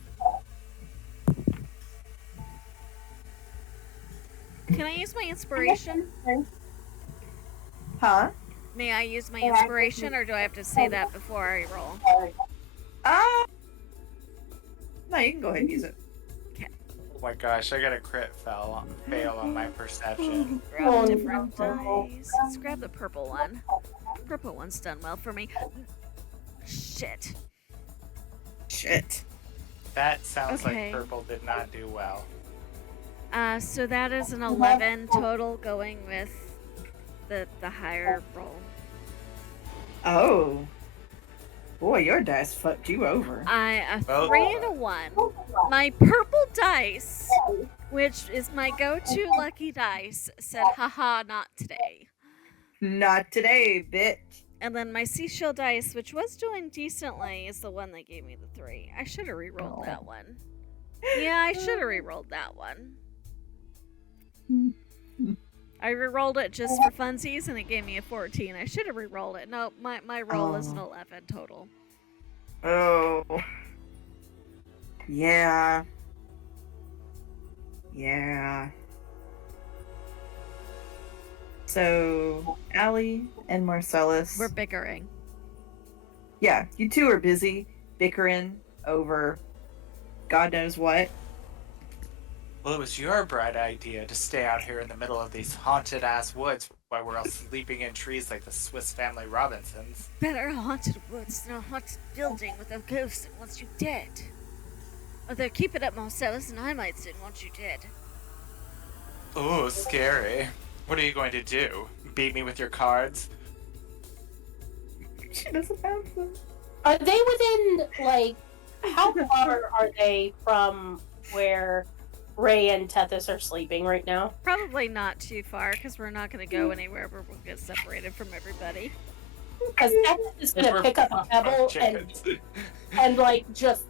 Can I use my inspiration? Huh? May I use my inspiration, or do I have to say that before I roll? No, you can go ahead and use it. Oh my gosh, I got a crit fail on my perception. Grab different dice. Let's grab the purple one. Purple one's done well for me. Shit. Shit. That sounds Okay. like purple did not do well. So that is an 11 total, going with the higher roll. Oh. Boy, your dice fucked you over. A Both 3 of and a them. 1. My purple dice, which is my go-to lucky dice, said, haha, not today. Not today, bitch. And then my seashell dice, which was doing decently, is the one that gave me the 3. I should have re-rolled Oh. that one. Yeah, I should have re-rolled that one. I re-rolled it just for funsies, and it gave me a 14. I should have re-rolled it. No, my roll is an 11 total. Oh. Yeah. Yeah. So, Allie and Marcellus. We're bickering. Yeah, you two are busy bickering over God knows what. Well, it was your bright idea to stay out here in the middle of these haunted-ass woods while we're all sleeping in trees like the Swiss Family Robinsons. Better a haunted woods than a haunted building with a ghost that wants you dead. Although, keep it up, Marcellus, and I might soon want you dead. Ooh, scary. What are you going to do? Beat me with your cards? She doesn't have them. Are they within, like, how far are they from where Ray and Tethys are sleeping right now? Probably not too far, because we're not going to go anywhere where we'll get separated from everybody. Because Tethys is going to pick up a pebble and, like, just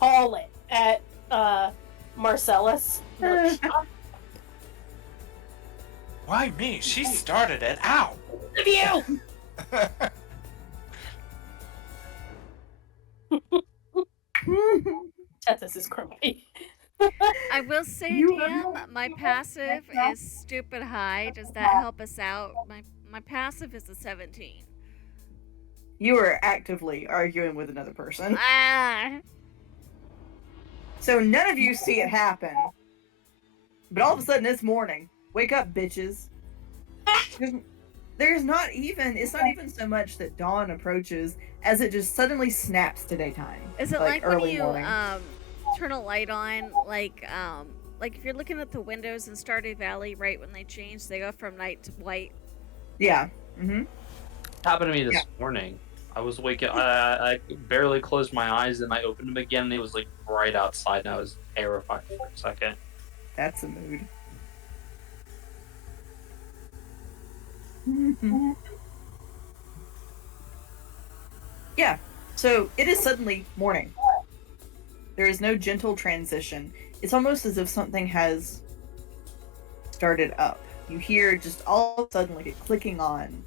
haul it at Marcellus. Why me? She started it. Ow! You! Tethys is grumpy. I will say, DM, my passive is stupid high. Does that help us out? My passive is a 17. You are actively arguing with another person. Ah! So none of you see it happen. But all of a sudden it's morning. Wake up, bitches. There's not even, it's not even so much that dawn approaches as it just suddenly snaps to daytime. Is it like when early you morning. turn a light on, like if you're looking at the windows in Stardew Valley, right when they change, they go from night to white. Yeah. Mm-hmm. Happened to me this morning. I was waking. I barely closed my eyes, and I opened them again. And it was like right outside, and I was terrified for a second. That's a mood. Yeah. So it is suddenly morning. There is no gentle transition. It's almost as if something has started up. You hear just all of a sudden like a clicking on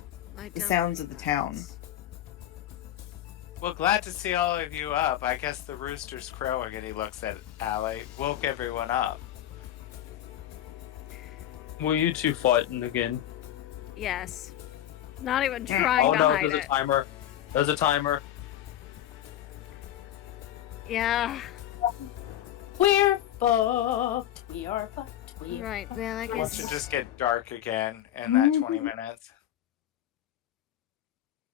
the sounds of the town. Well, glad to see all of you up. I guess the rooster's crowing and he looks at Allie. Woke everyone up. Were you two fighting again? Yes. Not even trying to hide there's it. a timer. There's a timer. Yeah. We're fucked. We are fucked. We are Right. Well, I It should guess. just get dark again in that 20 minutes.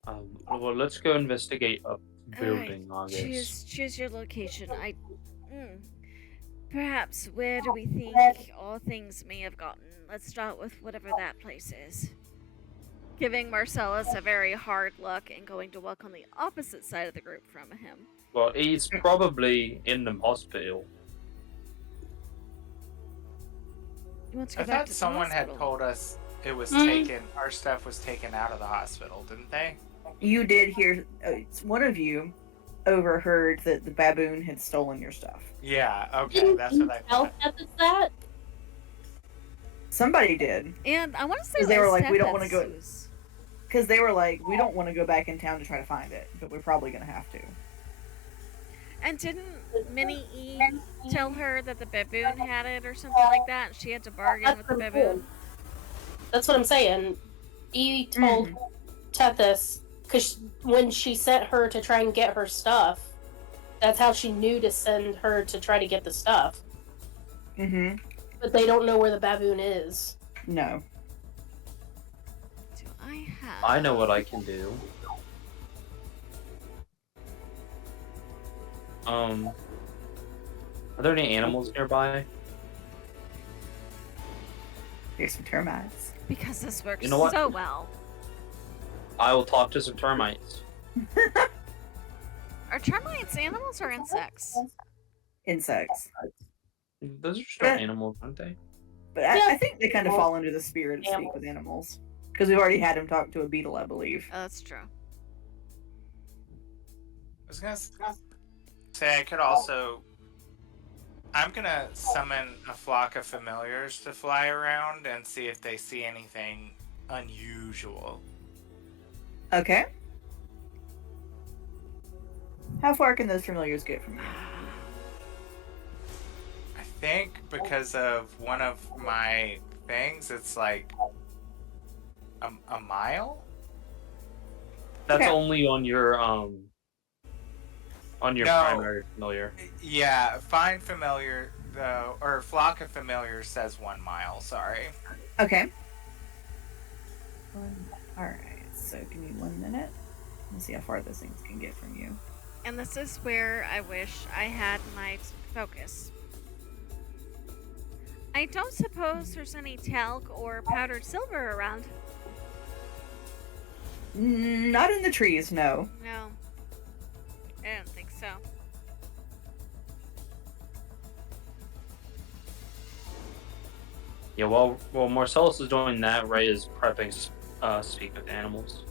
Well, let's go investigate a building, I guess. Choose your location. Perhaps where do we think all things may have gotten? Let's start with whatever that place is. Giving Marcellus a very hard look and going to walk on the opposite side of the group from him. Well, he's probably in the hospital. He wants to I go back thought to the someone had hospital. told us it was taken, our stuff was taken out of the hospital, didn't they? You did hear, one of you overheard that the baboon had stolen your stuff. Yeah, okay, that's what I tell thought. Tethys that? Somebody did. And I want to say Because they were like, we don't want to go. Tethys. Because they were like, we don't want to go back in town to try to find it, but we're probably going to have to. And didn't Minnie E tell her that the baboon had it or something like that, and she had to bargain with the baboon? That's what I'm saying. E told Tethys, because when she sent her to try and get her stuff, that's how she knew to send her to try to get the stuff. Mm-hmm. But they don't know where the baboon is. No. Do I have? I know what I can do. Are there any animals nearby? Here's some termites. Because this works You know what? so well. I will talk to some termites. Are termites animals or insects? Insects. Those are still animals, aren't they? But I think they kind of fall under the spirit of speak with animals. Because we've already had him talk to a beetle, I believe. Oh, that's true. I was gonna say I could also. I'm gonna summon a flock of familiars to fly around and see if they see anything unusual. Okay. How far can those familiars get from you? I think because of one of my things, it's like a mile. That's Okay. only on your No. primary familiar. Yeah, find familiar though, or flock of familiars says 1 mile. Sorry. Okay. Alright, so give me 1 minute. Let's see how far those things can get from you. And this is where I wish I had my focus. I don't suppose there's any talc or powdered silver around. Not in the trees, no. No. I don't think so. Yeah, while Marcellus is doing that, Ray is prepping speak with animals.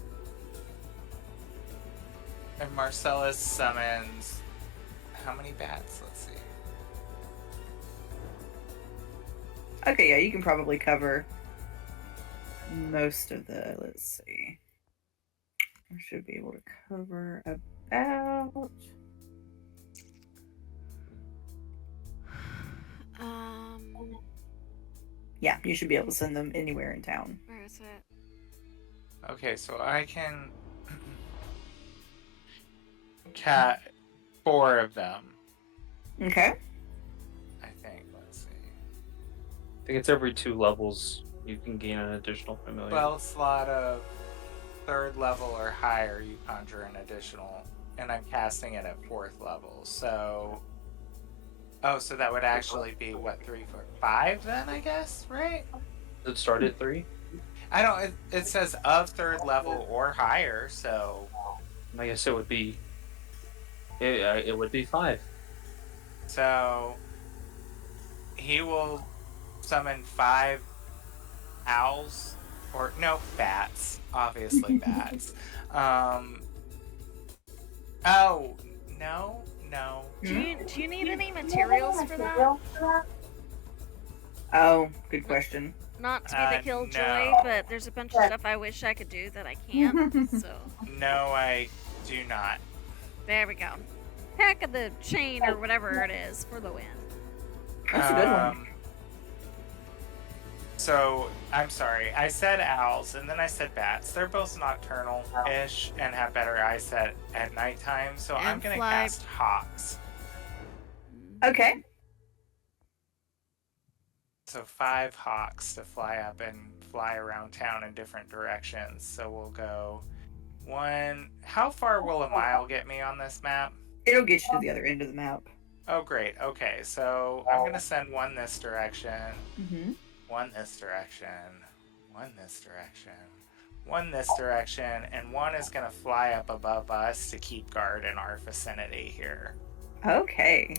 And Marcellus summons how many bats? Let's see. Okay, yeah, you can probably cover most of the. Let's see. I should be able to cover about. Yeah, you should be able to send them anywhere in town. Where is it? Okay, so I can cat 4 of them. Okay. I think. Let's see. I think it's every 2 levels you can gain an additional familiar. Spell slot of 3rd level or higher, you conjure an additional, and I'm casting it at 4th level. So, so that would actually be what, 3, 4, 5 then, I guess, right? Does it start at 3? I don't. It says of 3rd level or higher, so I guess it would be. It would be 5. So he will summon 5 owls, or no, bats. Obviously, bats. Oh no. Do you need any materials for that? Oh, good question. Not to be the killjoy, no. but there's a bunch of stuff I wish I could do that I can't. So No, I do not. there we go. Pack of the chain or whatever it is for the win. That's a good one. So, I'm sorry. I said owls, and then I said bats. They're both nocturnal-ish and have better eyesight at nighttime, so I'm And going to fly. cast hawks. Okay. So 5 hawks to fly up and fly around town in different directions. So we'll go 1... How far will a mile get me on this map? It'll get you to the other end of the map. Oh, great. Okay, so I'm going to send 1 this direction. Mm-hmm. 1 this direction, 1 this direction, 1 this direction, and 1 is going to fly up above us to keep guard in our vicinity here. Okay.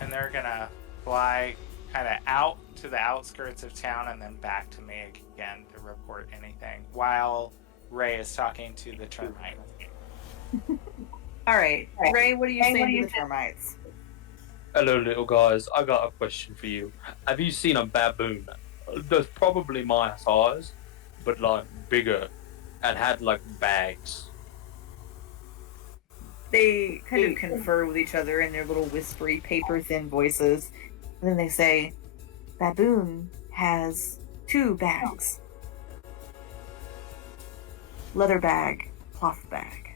And they're going to fly kind of out to the outskirts of town and then back to me again to report anything while Ray is talking to the termite. All right. Ray, what are you saying to the termites? Hello, little guys. I got a question for you. Have you seen a baboon? That's probably my size, but like bigger, and had like bags. They kind of confer with each other in their little whispery, paper-thin voices. And then they say, Baboon has 2 bags. Leather bag, cloth bag.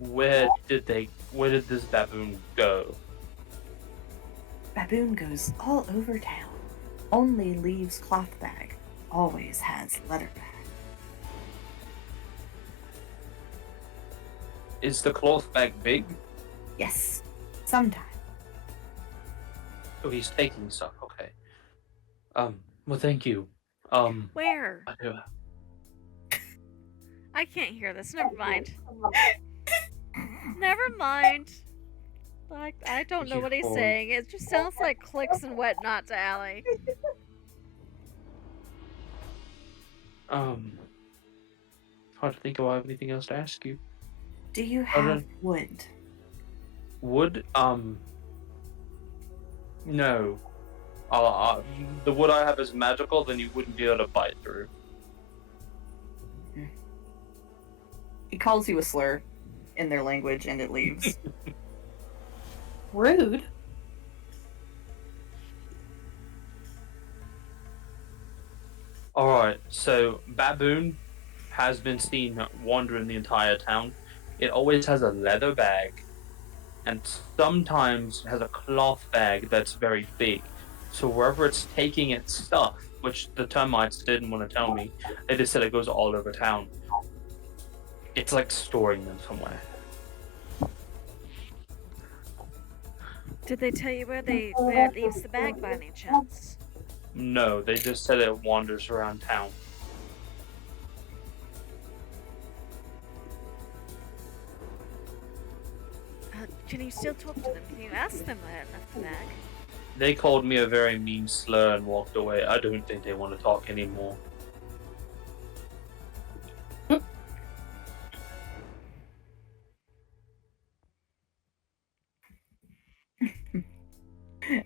Where did this baboon go? Baboon goes all over town. Only leaves cloth bag. Always has leather bag. Is the cloth bag big? Yes. Sometime. Oh, he's taking stuff. Okay. Well, thank you. Where? I do. I can't hear this. Never mind. Never mind. Like, I don't know what he's saying. It just sounds like clicks and whatnot to Allie. Hard to think about anything else to ask you. Do you have wood? Wood? No. The wood I have is magical, then you wouldn't be able to bite through. He calls you a slur in their language and it leaves. Rude. Alright, so Baboon has been seen wandering the entire town. It always has a leather bag, and sometimes has a cloth bag that's very big. So wherever it's taking its stuff, which the termites didn't want to tell me, they just said it goes all over town. It's like storing them somewhere. Did they tell you where it leaves the bag by any chance? No, they just said it wanders around town. Can you still talk to them? Can you ask them where it left the bag? They called me a very mean slur and walked away. I don't think they want to talk anymore.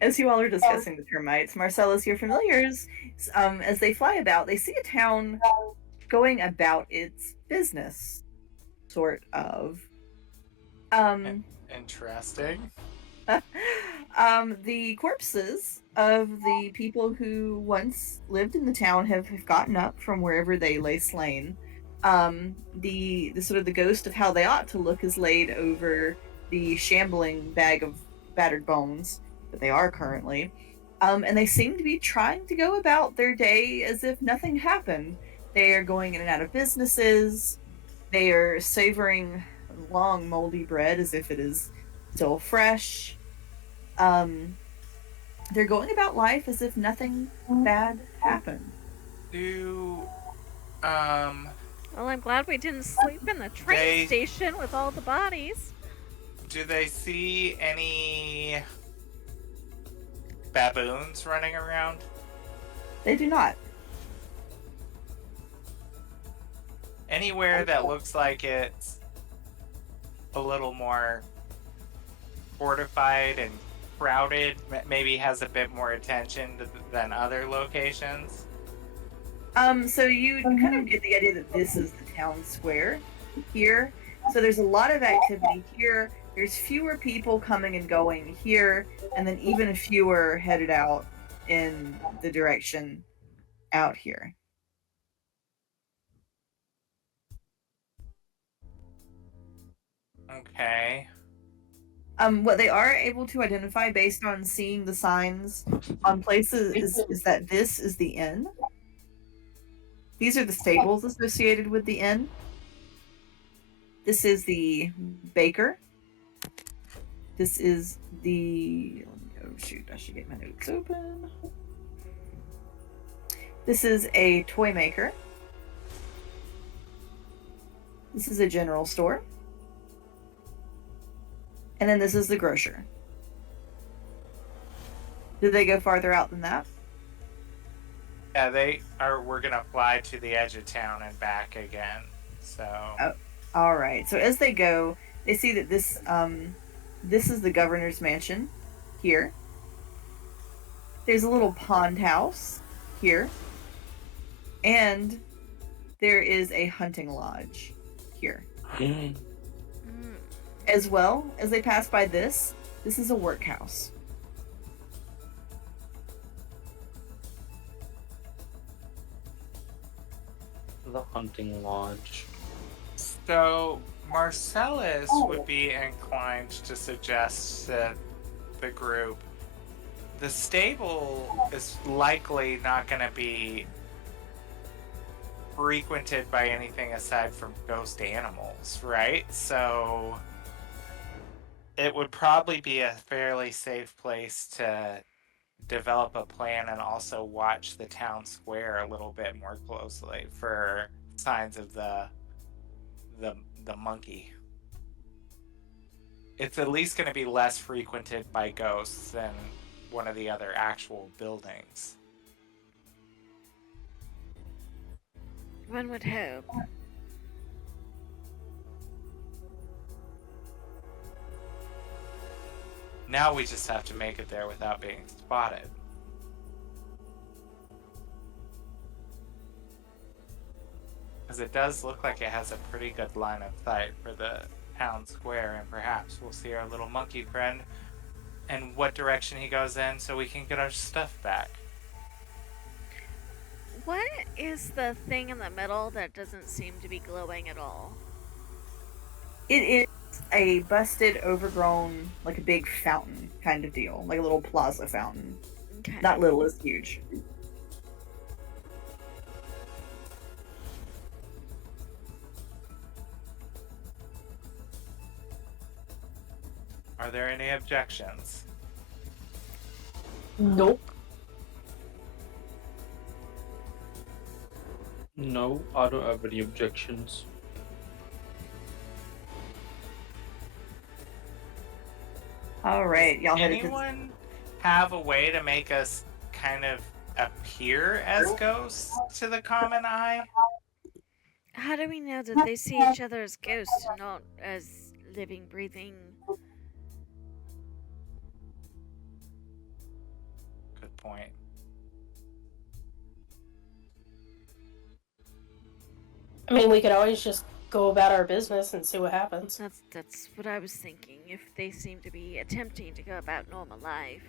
As you all are discussing the termites, Marcellus, your familiars, as they fly about, they see a town going about its business, sort of. Interesting. The corpses of the people who once lived in the town have gotten up from wherever they lay slain. The sort of the ghost of how they ought to look is laid over the shambling bag of battered bones that they are currently. And they seem to be trying to go about their day as if nothing happened. They are going in and out of businesses. They are savoring long moldy bread as if it is still fresh. They're going about life as if nothing bad happened. Well, I'm glad we didn't sleep in the train station with all the bodies. Do they see any baboons running around? They do not. Anywhere that looks like it's a little more fortified and crowded, maybe has a bit more attention than other locations? So you kind of get the idea that this is the town square here. So there's a lot of activity here. There's fewer people coming and going here, and then even fewer headed out in the direction out here. Okay. What they are able to identify based on seeing the signs on places is that this is the inn. These are the stables associated with the inn. This is the baker. This is the... Oh shoot, I should get my notes open. This is a toy maker. This is a general store. And then this is the grocer. Did they go farther out than that? Yeah, we're gonna fly to the edge of town and back again. So. Oh, all right. So as they go, they see that this is the governor's mansion here. There's a little pond house here, and there is a hunting lodge here. As well as they pass by this is a workhouse. The hunting lodge. So Marcellus would be inclined to suggest that the group, the stable is likely not going to be frequented by anything aside from ghost animals, right? So it would probably be a fairly safe place to develop a plan and also watch the town square a little bit more closely for signs of the monkey. It's at least going to be less frequented by ghosts than one of the other actual buildings. One would hope. Now we just have to make it there without being spotted. Because it does look like it has a pretty good line of sight for the town square, and perhaps we'll see our little monkey friend and what direction he goes in so we can get our stuff back. What is the thing in the middle that doesn't seem to be glowing at all? It is a busted, overgrown, like a big fountain kind of deal, like a little plaza fountain. Okay. Not little, it's huge. Are there any objections? Nope. No, I don't have any objections. All right, y'all headed to. Anyone have a way to make us kind of appear as ghosts to the common eye? How do we know that they see each other as ghosts and not as living, breathing? Good point. I mean, we could always just go about our business and see what happens. That's what I was thinking. If they seem to be attempting to go about normal life.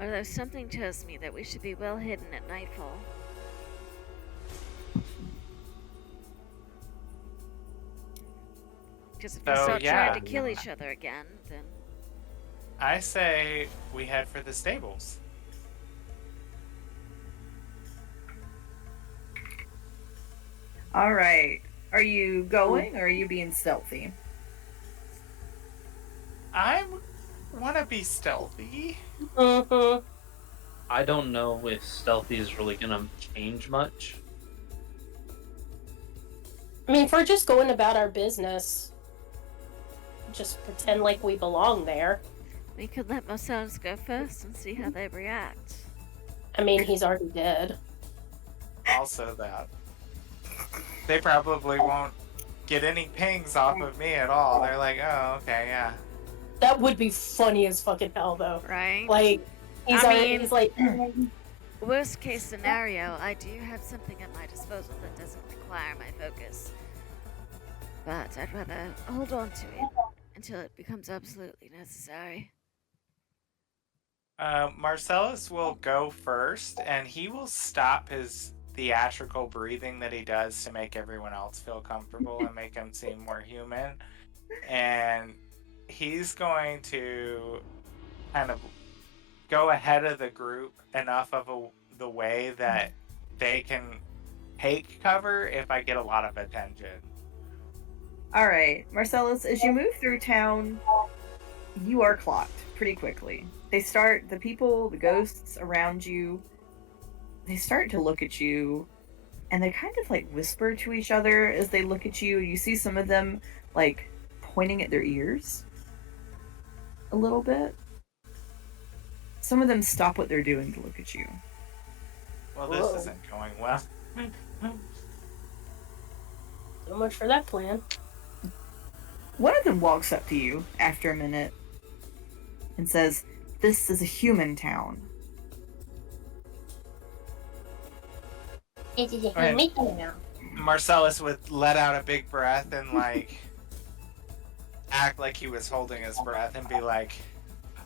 Although something tells me that we should be well hidden at nightfall. Because if we So, start yeah. trying to kill each other again, then I say we head for the stables. All right. Are you going or are you being stealthy? I want to be stealthy. Mm-hmm. I don't know if stealthy is really gonna change much. I mean, if we're just going about our business, just pretend like we belong there. we could let Marcellus go first and see how they react. I mean, he's already dead. Also that. They probably won't get any pings off of me at all. They're like, oh, okay, yeah. That would be funny as fucking hell, though. Right? Like, he's I already, mean- he's like, Worst case scenario, I do have something at my disposal that doesn't require my focus. But I'd rather hold on to it until it becomes absolutely necessary. Marcellus will go first, and he will stop his theatrical breathing that he does to make everyone else feel comfortable and make him seem more human. And he's going to kind of go ahead of the group enough of the way that they can take cover if I get a lot of attention. All right, Marcellus, as you move through town, you are clocked pretty quickly. The people, the ghosts around you, they start to look at you, and they kind of like whisper to each other as they look at you. You see some of them like pointing at their ears a little bit. Some of them stop what they're doing to look at you. Well, this isn't going well. so much for that plan. One of them walks up to you after a minute and says, "This is a human town." It is a ahead. human now. Marcellus would let out a big breath and like act like he was holding his breath and be like,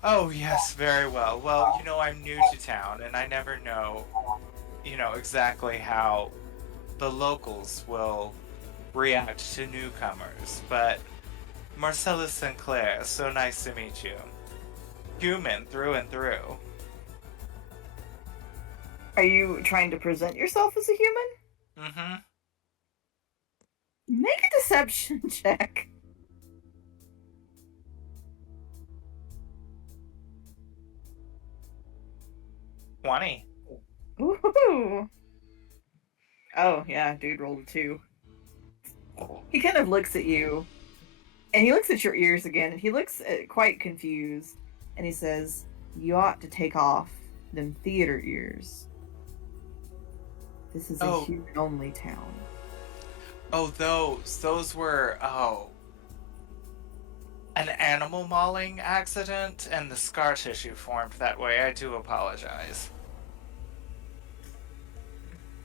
"Oh yes, very well. Well, I'm new to town and I never know, exactly how the locals will react to newcomers. But Marcellus Sinclair, so nice to meet you. Human through and through." Are you trying to present yourself as a human? Mm-hmm. Make a deception check. "20. Ooh. Oh, yeah, dude rolled a 2. He kind of looks at you, and he looks at your ears again, and he looks quite confused, and he says, "You ought to take off them theater ears. This is a Oh. human-only town." Oh, those were, an animal mauling accident, and the scar tissue formed that way. I do apologize."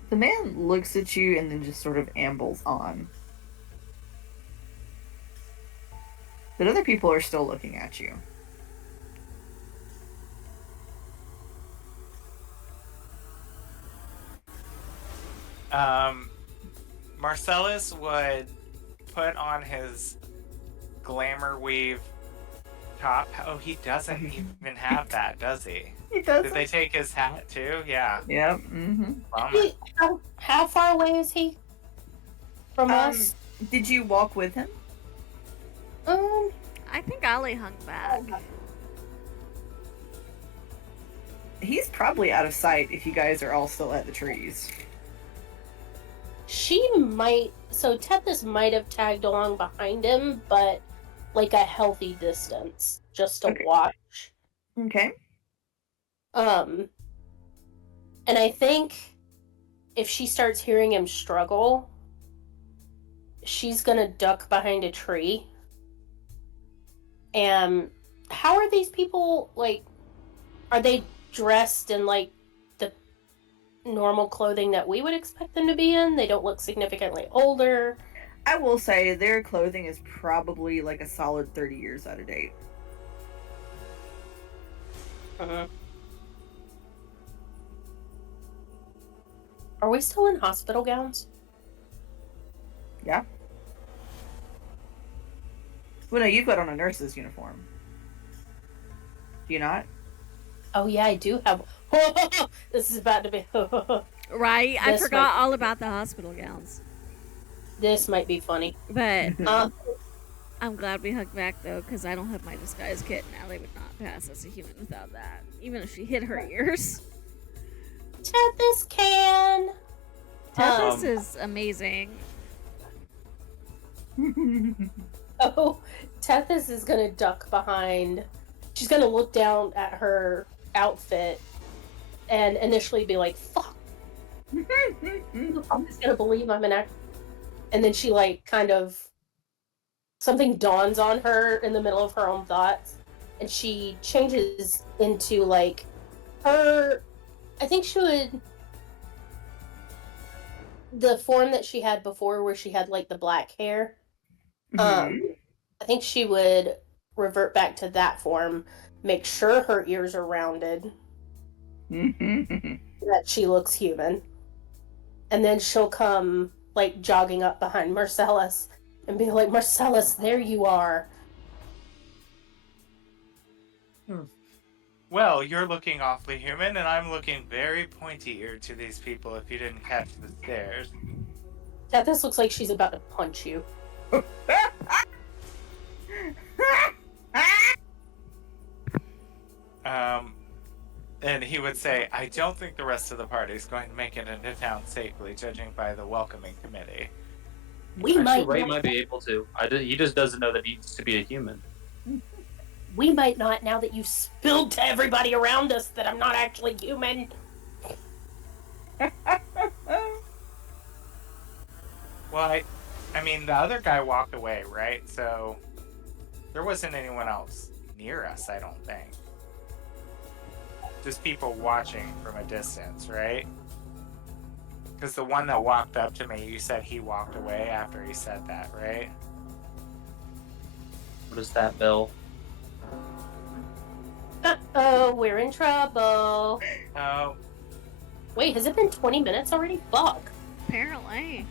The man looks at you and then just sort of ambles on. But other people are still looking at you. Marcellus would put on his glamour weave top. Oh, he doesn't even have that, does he? He does. Did they take his hat too? Yeah. Yep. Mm-hmm. Bummer. How far away is he from us? Did you walk with him? I think Ollie hung back. probably out of sight if you guys are all still at the trees. She might. So Tethys might have tagged along behind him, but like a healthy distance, just to Okay. watch. Okay. And I think if she starts hearing him struggle, she's gonna duck behind a tree. And how are these people, like, are they dressed in like the normal clothing that we would expect them to be in? They don't look significantly older. I will say their clothing is probably like a solid 30 years out of date. Are we still in hospital gowns? Yeah. Well, no, you've got on a nurse's uniform. Do you not? Oh yeah, I do have. This is about to be. Right? I This forgot might- all about the hospital gowns. This might be funny. But Um, I'm glad we hugged back though, because I don't have my disguise kit now. They would not pass as a human without that, even if she hid her ears. Tethys can. Tethys is amazing. Oh, Tethys is gonna duck behind. She's gonna look down at her outfit and initially be like, "Fuck." I'm just gonna believe I'm an actor. And then she like kind of something dawns on her in the middle of her own thoughts, and she changes into like her. I think she would the form that she had before, where she had like the black hair. I think she would revert back to that form. Make sure her ears are rounded, that she looks human. And then she'll come, like, jogging up behind Marcellus and be like, "Marcellus, there you are." Well, you're looking awfully human, and I'm looking very pointy-eared to these people if you didn't catch the stairs. Tethys looks like she's about to punch you. And he would say, I don't think the rest of the party is going to make it into town safely, judging by the welcoming committee. We Actually, might Ray not, might be able to. He just doesn't know that he needs to be a human. we might not, now that you've spilled to everybody around us that I'm not actually human. Well, I mean, the other guy walked away, right? So there wasn't anyone else near us, I don't think. Just people watching from a distance, right? Because the one that walked up to me, you said he walked away after he said that, right? What is that, Bill? Uh-oh, we're in trouble. Oh, Wait, has it been 20 minutes already? Fuck. Apparently.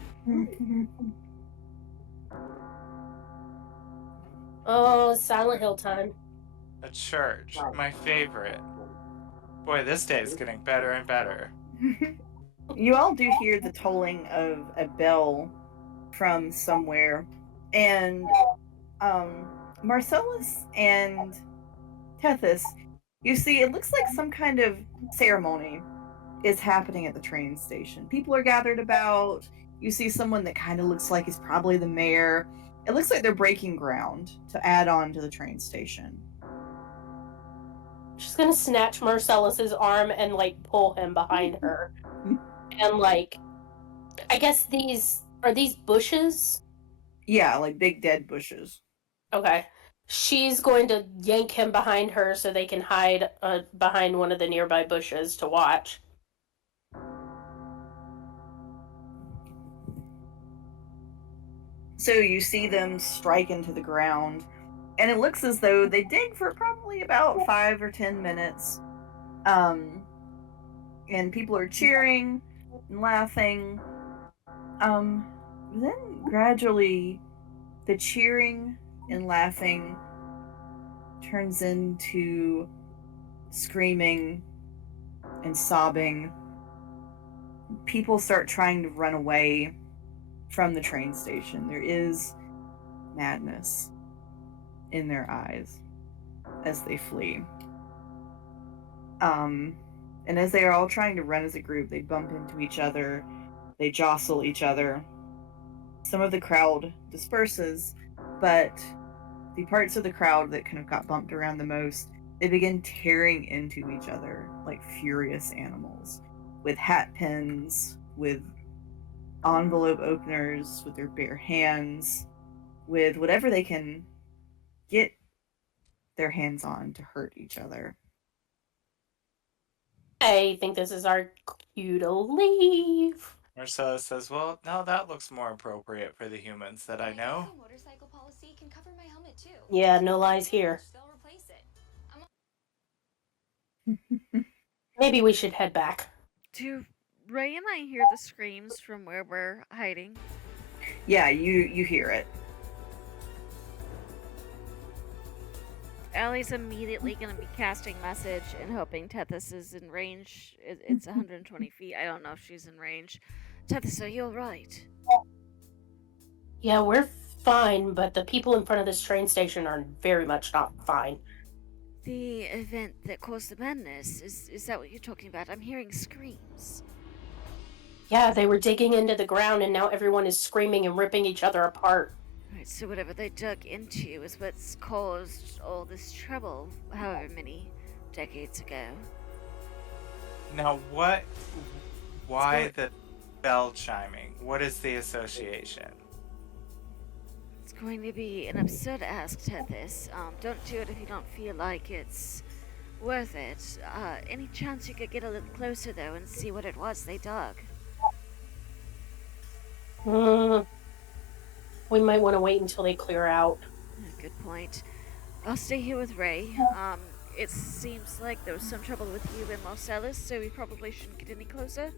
Oh, Silent Hill time. a church. My favorite. Boy, this day is getting better and better. You all do hear the tolling of a bell from somewhere, and Marcellus and Tethys, you see, it looks like some kind of ceremony is happening at the train station. People are gathered about. You see someone that kind of looks like he's probably the mayor. It looks like they're breaking ground to add on to the train station. She's gonna snatch Marcellus's arm and like pull him behind her. And like, I guess these bushes? Yeah, like big dead bushes. Okay. She's going to yank him behind her so they can hide behind one of the nearby bushes to watch. So you see them strike into the ground, and it looks as though they dig for probably about 5 or 10 minutes. And people are cheering and laughing. Then gradually the cheering and laughing turns into screaming and sobbing. People start trying to run away from the train station. There is madness in their eyes as they flee. And as they are all trying to run as a group, they bump into each other, they jostle each other. Some of the crowd disperses, but the parts of the crowd that kind of got bumped around the most, they begin tearing into each other like furious animals, with hat pins, with envelope openers, with their bare hands, with whatever they can get their hands on to hurt each other. I think this is our cue to leave. Marcella says, well, no, that looks more appropriate for the humans that I know. Motorcycle policy can cover my helmet too. Yeah, no lies here. They'll replace it. Maybe we should head back. Do Ray and I hear the screams from where we're hiding? Yeah, you hear it. Allie's immediately going to be casting message and hoping Tethys is in range. It's 120 feet. I don't know if she's in range. Tethys, are you alright? Yeah, we're fine, but the people in front of this train station are very much not fine. The event that caused the madness, is that what you're talking about? I'm hearing screams. Yeah, they were digging into the ground and now everyone is screaming and ripping each other apart. Right, so whatever they dug into is what's caused all this trouble, however many decades ago. Now, why the bell chiming? What is the association? It's going to be an absurd ask, Tethys. Don't do it if you don't feel like it's worth it. Any chance you could get a little closer, though, and see what it was they dug? We might want to wait until they clear out. Good point. I'll stay here with Ray. It seems like there was some trouble with you and Marcellus, so we probably shouldn't get any closer.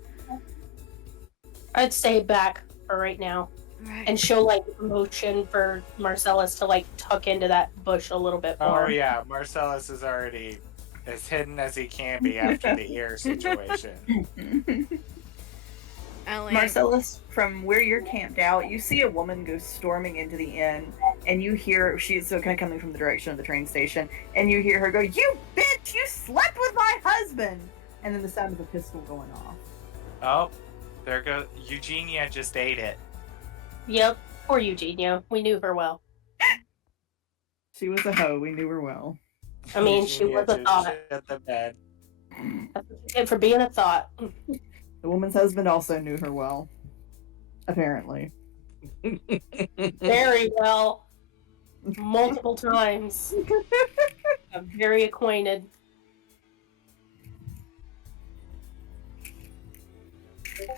I'd stay back for right now. Right. And show, like, motion for Marcellus to, like, tuck into that bush a little bit more. Oh, yeah. Marcellus is already as hidden as he can be after the ear situation. Marcellus, from where you're camped out, you see a woman go storming into the inn, and you hear, she's so kind of coming from the direction of the train station, and you hear her go, "You bitch! You slept with my husband!" And then the sound of a pistol going off. Oh, there goes Eugenia. Just ate it. Yep, poor Eugenia. We knew her well. She was a hoe. We knew her well. I mean, she was a thought. Shit the bed. That's what she did for being a thought. The woman's husband also knew her well. Apparently. Very well. Multiple times. I'm very acquainted.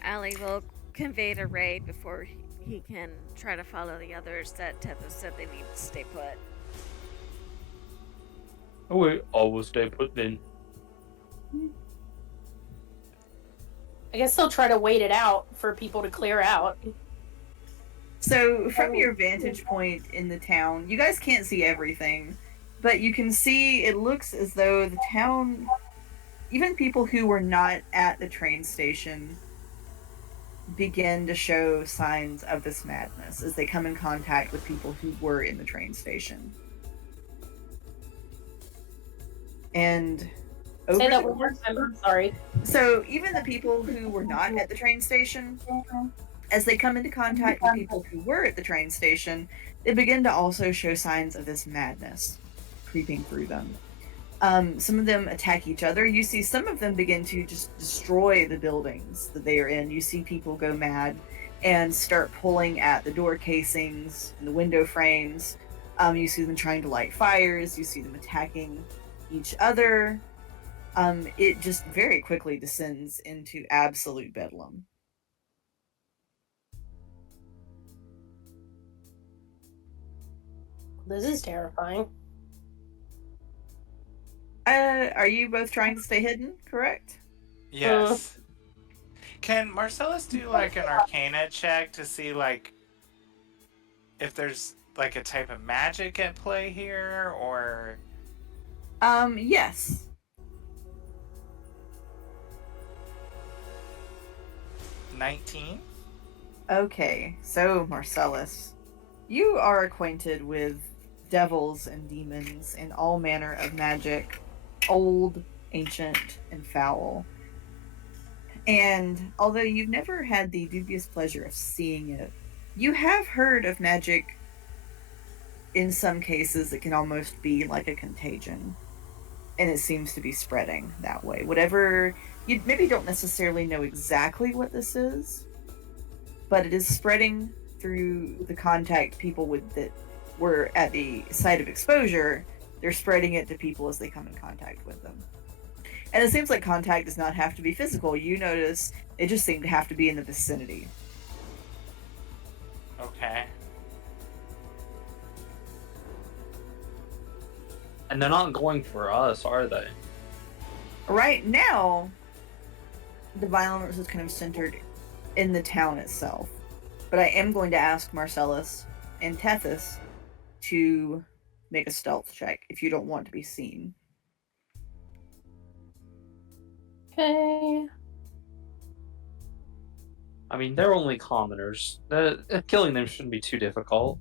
Allie will convey to Ray before he can try to follow the others that Tethys said they need to stay put. Oh wait, I will stay put then. I guess they'll try to wait it out for people to clear out. So, from your vantage point in the town, you guys can't see everything, but you can see it looks as though the town, even people who were not at the train station, begin to show signs of this madness as they come in contact with people who were in the train station. And Say that one more time. I'm sorry. So even the people who were not at the train station, as they come into contact with people who were at the train station, they begin to also show signs of this madness creeping through them. Some of them attack each other. You see some of them begin to just destroy the buildings that they are in. You see people go mad and start pulling at the door casings and the window frames. You see them trying to light fires. You see them attacking each other. It just very quickly descends into absolute bedlam. This is terrifying. Are you both trying to stay hidden, correct? Yes. Can Marcellus do like an Arcana check to see like if there's like a type of magic at play here, or? Yes. 19? Okay, so Marcellus, you are acquainted with devils and demons and all manner of magic, old, ancient, and foul. And although you've never had the dubious pleasure of seeing it, you have heard of magic in some cases that can almost be like a contagion. And it seems to be spreading that way. Whatever, you maybe don't necessarily know exactly what this is, but it is spreading through the contact people with that were at the site of exposure. They're spreading it to people as they come in contact with them. And it seems like contact does not have to be physical. You notice they just seem to have to be in the vicinity. Okay. And they're not going for us, are they? Right now, the violence is kind of centered in the town itself. But I am going to ask Marcellus and Tethys to make a stealth check if you don't want to be seen. Okay. I mean, they're only commoners. Killing them shouldn't be too difficult.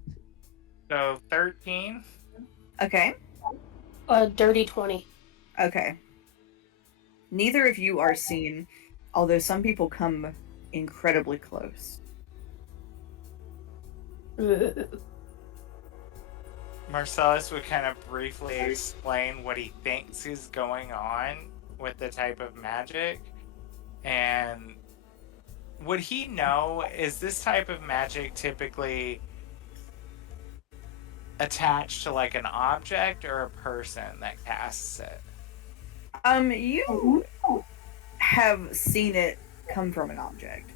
So 13. Okay. Dirty 20. Okay. Neither of you are seen, although some people come incredibly close. Marcellus would kind of briefly explain what he thinks is going on with the type of magic. And would he know, is this type of magic typically attached to like an object or a person that casts it? You have seen it come from an object,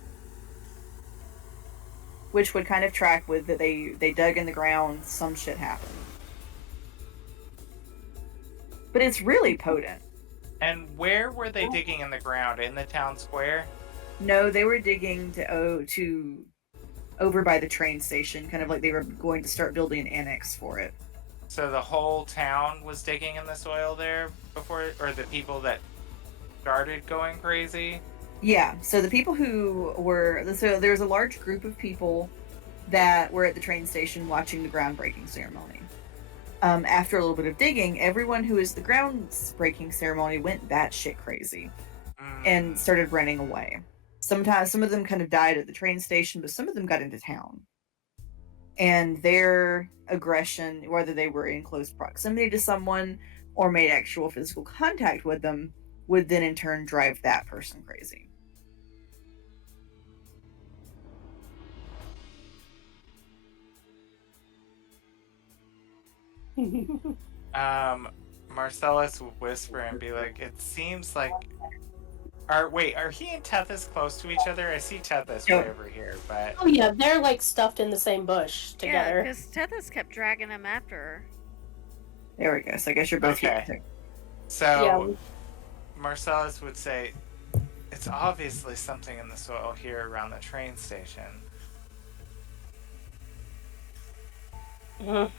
which would kind of track with that they dug in the ground, some shit happened. But it's really potent. And where were they digging in the ground? In the town square? No, they were digging to over by the train station, kind of like they were going to start building an annex for it. So the whole town was digging in the soil there before, or the people that started going crazy? Yeah, so the people who were, so there was a large group of people that were at the train station watching the groundbreaking ceremony. After a little bit of digging, everyone who was the groundbreaking ceremony went batshit crazy and started running away. Sometimes some of them kind of died at the train station, but some of them got into town. And their aggression, whether they were in close proximity to someone or made actual physical contact with them, would then in turn drive that person crazy. Marcellus would whisper and be like, it seems like... Are he and Tethys close to each other? I see Tethys right over here, but... Oh yeah, they're like stuffed in the same bush Yeah, together. because Tethys kept dragging him after her. There we go. So I guess you're both Okay. here. So, Marcellus would say, it's obviously something in the soil here around the train station. Mhm.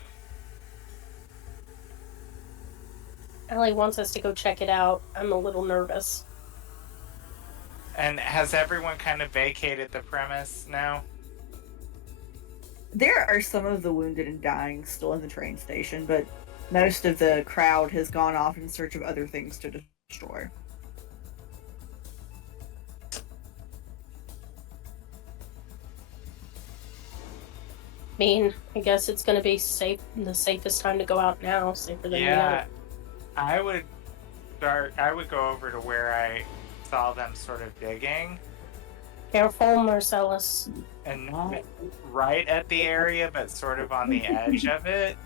Ellie wants us to go check it out. I'm a little nervous. And has everyone kind of vacated the premise now? There are some of the wounded and dying still in the train station, but most of the crowd has gone off in search of other things to destroy. I mean, I guess it's gonna be safe. The safest time to go out now, safer than Yeah, I would go over to where I saw them sort of digging. Careful, Marcellus. And not right at the area, but sort of on the edge of it.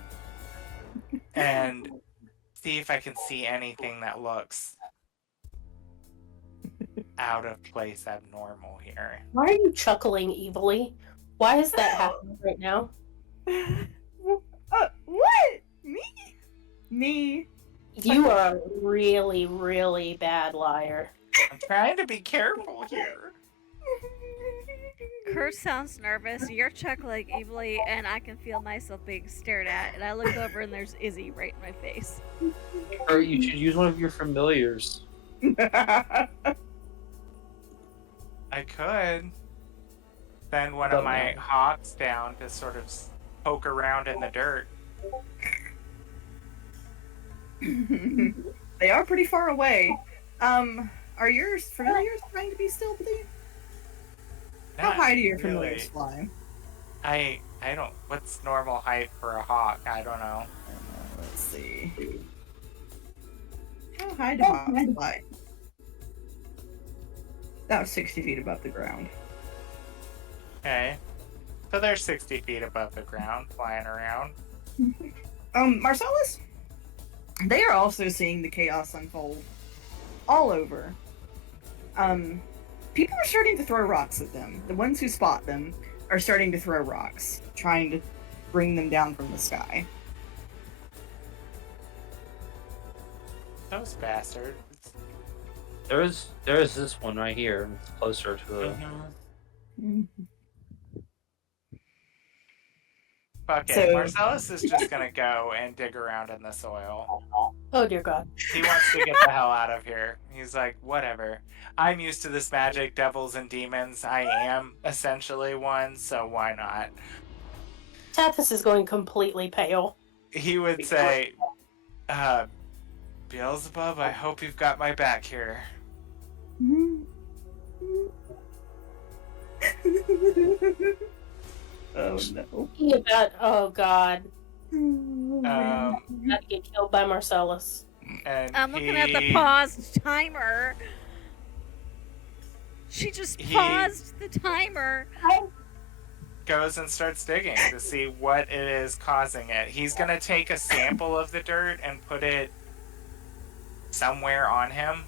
And see if I can see anything that looks out of place, abnormal here. Why are you chuckling evilly? Why is that happening right now? What? Me? You are a really, really bad liar. I'm trying to be careful here. Kurt sounds nervous, you're chuckling evilly, and I can feel myself being stared at, and I look over and there's Izzy right in my face. Or you should use one of your familiars. I could send one of my hawks down to sort of poke around in the dirt. They are pretty far away. Are are your familiars trying to be stealthy? How Not high do your really. familiars fly? I don't. What's normal height for a hawk? I don't know. Let's see. How high do hawks fly? About 60 feet above the ground. Okay. So they're 60 feet above the ground, flying around. Marcellus? They are also seeing the chaos unfold all over. People are starting to throw rocks at them. The ones who spot them are starting to throw rocks, trying to bring them down from the sky. Those bastards. There is this one right here. It's closer to the. Fuck it. So- Marcellus is just gonna go and dig around in the soil. Oh dear God. He wants to get the hell out of here. He's like, whatever. I'm used to this magic, devils and demons. I am essentially one, so why not? Tethys is going completely pale. He would say, Beelzebub, I hope you've got my back here. Oh no. Oh God. Um, About to get killed by Marcellus. and I'm looking at the he- paused timer. She just He- paused the timer. goes and starts digging to see what it is causing it. He's gonna take a sample of the dirt and put it somewhere on him.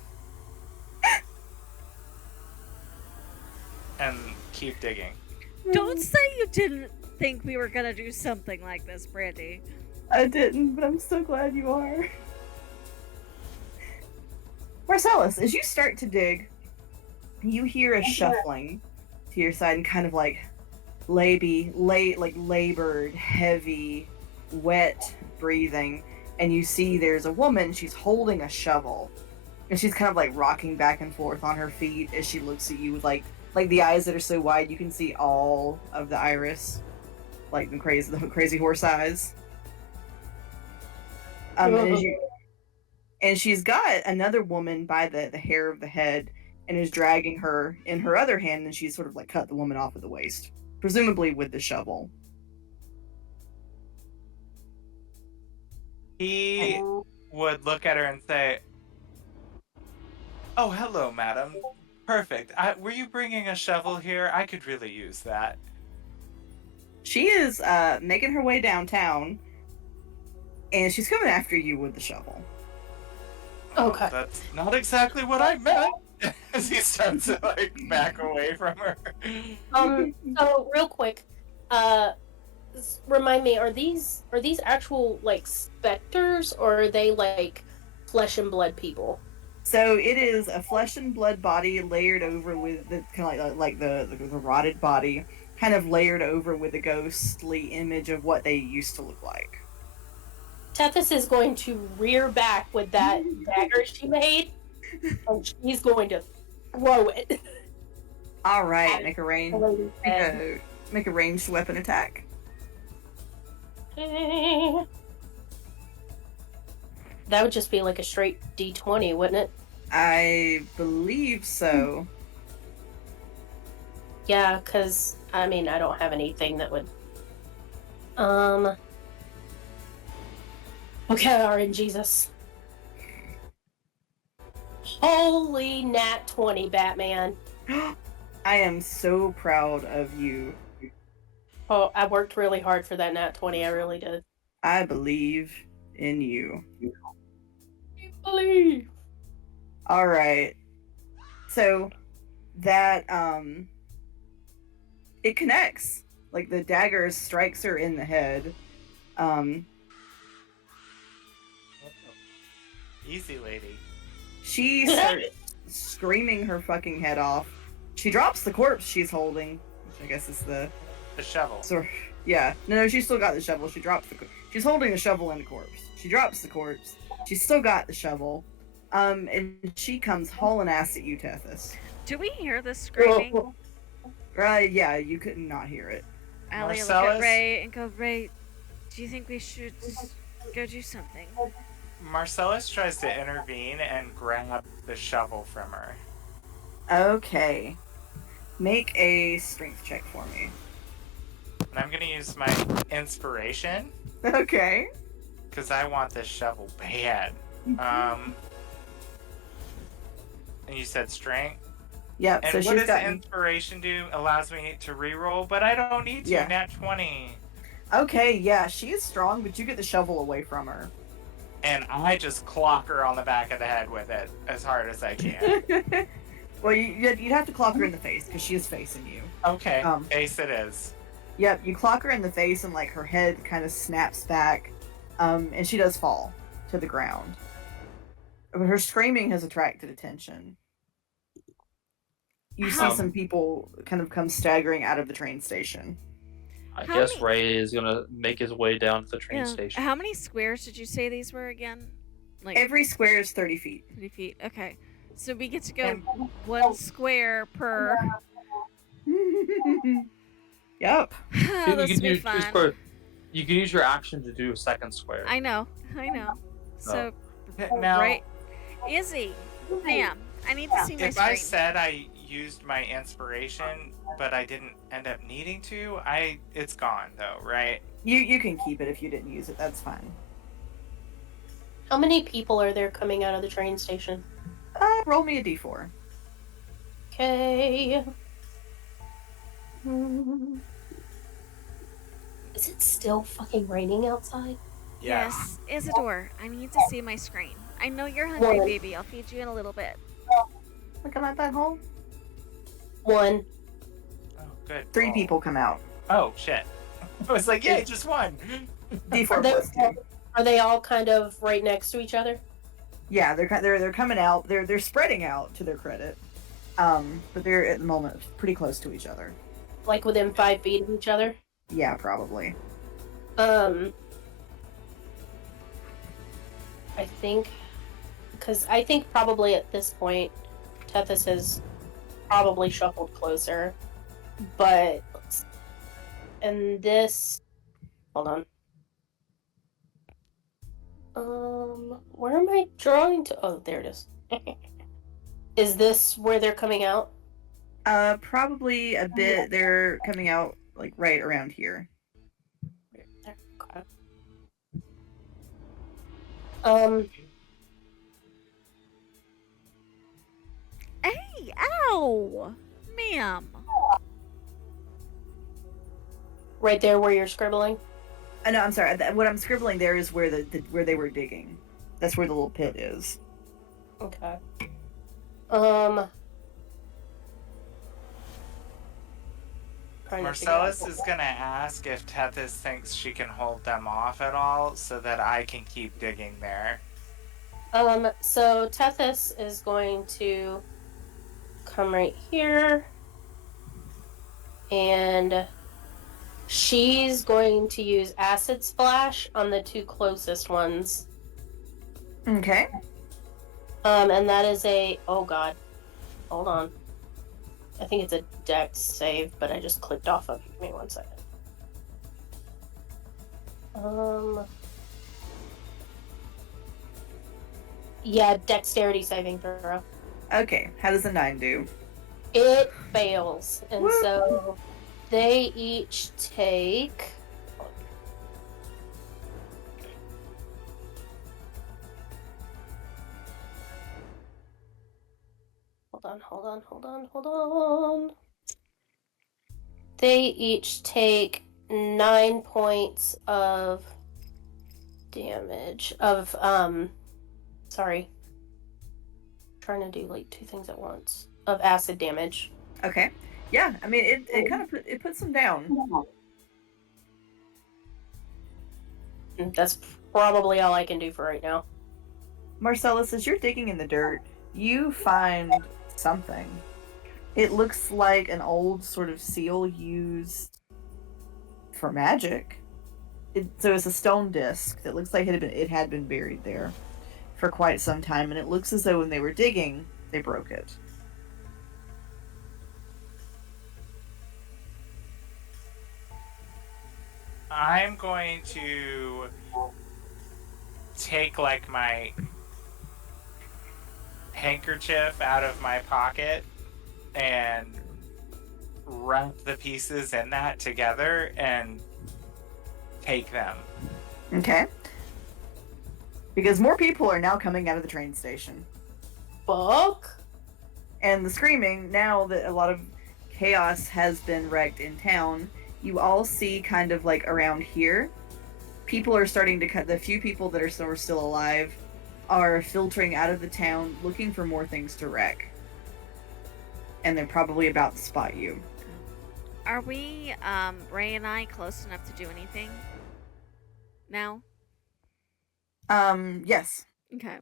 And keep digging. Don't say you didn't think we were gonna do something like this, Brandy. I didn't, but I'm so glad you are. Marcellus, as you start to dig, you hear a shuffling to your side and kind of like labored, heavy, wet breathing, and you see there's a woman. She's holding a shovel, and she's kind of like rocking back and forth on her feet as she looks at you with like the eyes that are so wide you can see all of the iris, like the crazy horse eyes. And she's got another woman by the hair of the head and is dragging her in her other hand, and she's sort of like cut the woman off at the waist, presumably with the shovel. He would look at her and say, "Oh, hello, madam. Perfect. Were you bringing a shovel here? I could really use that." She is making her way downtown, and she's coming after you with the shovel. Okay. That's not exactly what I meant. As he starts to like back away from her. So real quick, remind me, are these actual like specters, or are they like flesh and blood people? So it is a flesh and blood body layered over with the kind of like the rotted body, kind of layered over with a ghostly image of what they used to look like. Tethys is going to rear back with that dagger she made, and she's going to throw it. All right, make a ranged weapon attack. That would just be like a straight D20, wouldn't it? I believe so. Yeah, because I mean, I don't have anything that would. Okay, RNGesus. Holy nat 20, Batman. I am so proud of you. Oh, I worked really hard for that nat 20. I really did. I believe in you. Believe. All right. So that it connects. Like the dagger strikes her in the head. Easy, lady. She starts screaming her fucking head off. She drops the corpse she's holding, which I guess is the shovel. So, yeah. No, she's still got the shovel. She drops the. She's holding the shovel and the corpse. She drops the corpse. She's still got the shovel. And she comes hauling ass at you, Tethys. Do we hear this screaming? Yeah, you could not hear it. Allie look at Marcellus? Ray and go, Ray, do you think we should go do something? Marcellus tries to intervene and grab the shovel from her. Okay. Make a strength check for me. And I'm gonna use my inspiration Okay. because I want this shovel bad. And you said strength. Yep. And So what she's does gotten. inspiration do? Allows me to reroll, but I don't need to. Yeah. Nat 20. Okay. Yeah, she is strong, but you get the shovel away from her. And I just clock her on the back of the head with it as hard as I can. Well, you'd have to clock her in the face because she is facing you. Okay, Um, ace it is. Yep, you clock her in the face and like her head kind of snaps back, and she does fall to the ground. But her screaming has attracted attention. You see some people kind of come staggering out of the train station. I How guess many- Ray is gonna make his way down to the train station. How many squares did you say these were again? Like Every square is 30 feet. 30 feet. Okay. So we get to go one square per. Yep. You This can will be use fun. you can use your action to do a second square. I know. So, Now, right. Izzy, ma'am, I need to see my if I screen. said I used my inspiration, but I didn't end up needing to, it's gone though, right? You can keep it if you didn't use it. That's fine. How many people are there coming out of the train station? Roll me a d4. Okay. Is it still fucking raining outside? Yes, Isidore, I need to see my screen. I know you're hungry, What? baby. I'll feed you in a little bit. Looking at that hole. 1. Oh, good. 3 roll. people come out. Oh shit! I was like, yeah, just one. D4 plus 2. Are they all kind of right next to each other? Yeah, they're coming out. They're spreading out to their credit. But they're at the moment pretty close to each other. Like within 5 feet of each other? Yeah, probably. I think, because I think probably at this point, Tethys has probably shuffled closer, but, and this, hold on. Where am I drawing to? Oh, there it is. Is this where they're coming out? Probably a bit. They're coming out like right around here. Okay. Hey, ow! Ma'am. Right there where you're scribbling? No, I'm sorry. What I'm scribbling there is where where they were digging. That's where the little pit is. Okay. Marcellus is gonna ask if Tethys thinks she can hold them off at all, so that I can keep digging there. So Tethys is going to come right here, and she's going to use Acid Splash on the 2 closest ones. Okay. And that is oh god. Hold on. I think it's a Dex save, but I just clicked off of it. Give me 1 second. Yeah, Dexterity saving throw. Okay. How does a 9 do? It fails. And Woo! so they each take. Hold on. They each take 9 points of damage. Sorry. Trying to do like 2 things at once. Of acid damage. Okay. Yeah. I mean, it kind of puts them down. That's probably all I can do for right now. Marcellus, as you're digging in the dirt, you find something. It looks like an old sort of seal used for magic. So it's a stone disc that looks like it had been buried there for quite some time, and it looks as though when they were digging, they broke it. I'm going to take like my handkerchief out of my pocket and wrap the pieces in that together and take them. Okay. Because more people are now coming out of the train station. Fuck. And the screaming, now that a lot of chaos has been wrecked in town, you all see kind of like around here, people are starting to cut. The few people that are still alive are filtering out of the town looking for more things to wreck. And they're probably about to spot you. Are we, Ray and I, close enough to do anything now? Yes. Okay.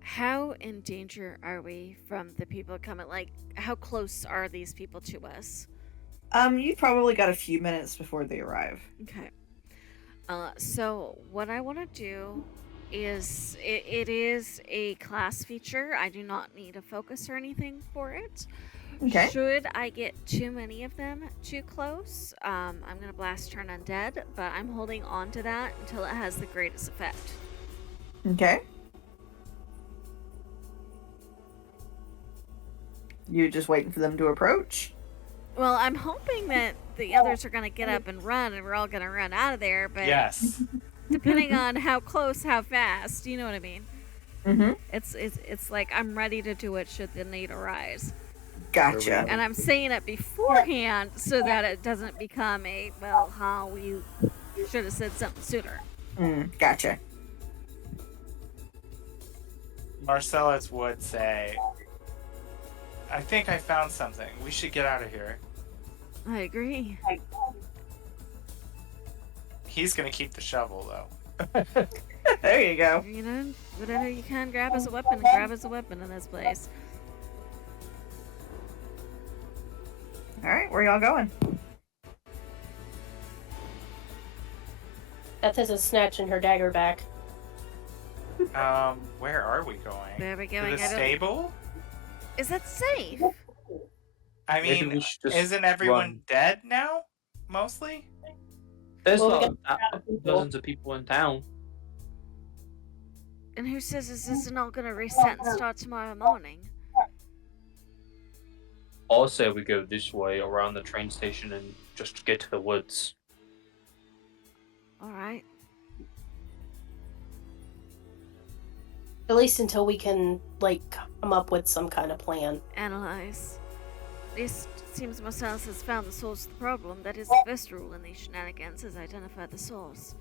How in danger are we from the people coming? Like, how close are these people to us? You've probably got a few minutes before they arrive. Okay. So what I want to do is, it is a class feature. I do not need a focus or anything for it. Okay. Should I get too many of them too close, I'm going to blast turn undead, but I'm holding on to that until it has the greatest effect. Okay. You just waiting for them to approach? Well, I'm hoping that the others are going to get up and run, and we're all going to run out of there, but Yes. depending on how close, how fast, you know what I mean? Mm-hmm. It's like I'm ready to do it should the need arise. Gotcha. And I'm saying it beforehand so that it doesn't become a, well, we should have said something sooner. Gotcha. Marcellus would say, I think I found something. We should get out of here. I agree. He's gonna keep the shovel, though. There you go. You know, whatever you can grab as a weapon, grab as a weapon in this place. Alright, where y'all going? Beth is snatching her dagger back. Where are we going? Where are we To going? the I don't- stable? Is that safe? I Maybe mean, we should just isn't everyone run. dead now? Mostly? There's Well, we not got people. dozens of people in town. And who says this isn't all gonna reset and start tomorrow morning? I'll say we go this way around the train station and just get to the woods. Alright. At least until we can, like, come up with some kind of plan. Analyze. At least it seems Marcellus has found the source of the problem. That is the first rule in these shenanigans, is identify the source.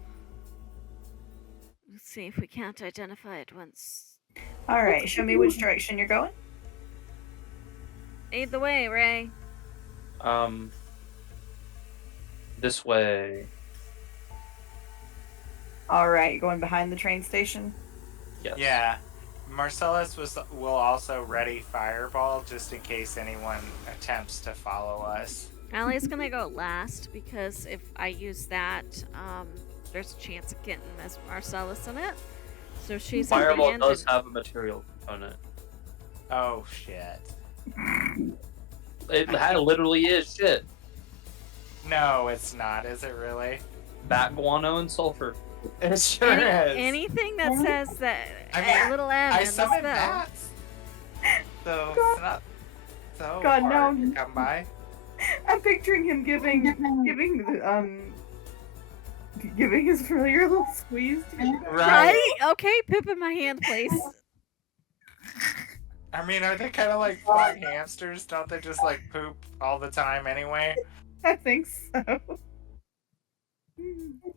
Let's see if we can't identify it once. Alright, show me which direction you're going. Lead the way, Ray. This way. Alright, going behind the train station? Yes. Yeah. Marcellus will also ready fireball just in case anyone attempts to follow us. Allie's gonna go last because if I use that, there's a chance of getting Marcellus in it. So she's at the Fireball end. does have a material component. Oh shit. It literally is shit. No, it's not, is it really? Bat guano and sulfur. It sure is. Anything that says that I mean, a little M I in the summoned spell. bats. So God. it's not so God, hard no. to come by. I'm picturing him giving his familiar little squeeze to you. Right? Okay, poop in my hand, please. I mean, are they kind of like frog hamsters? Don't they just like poop all the time anyway? I think so.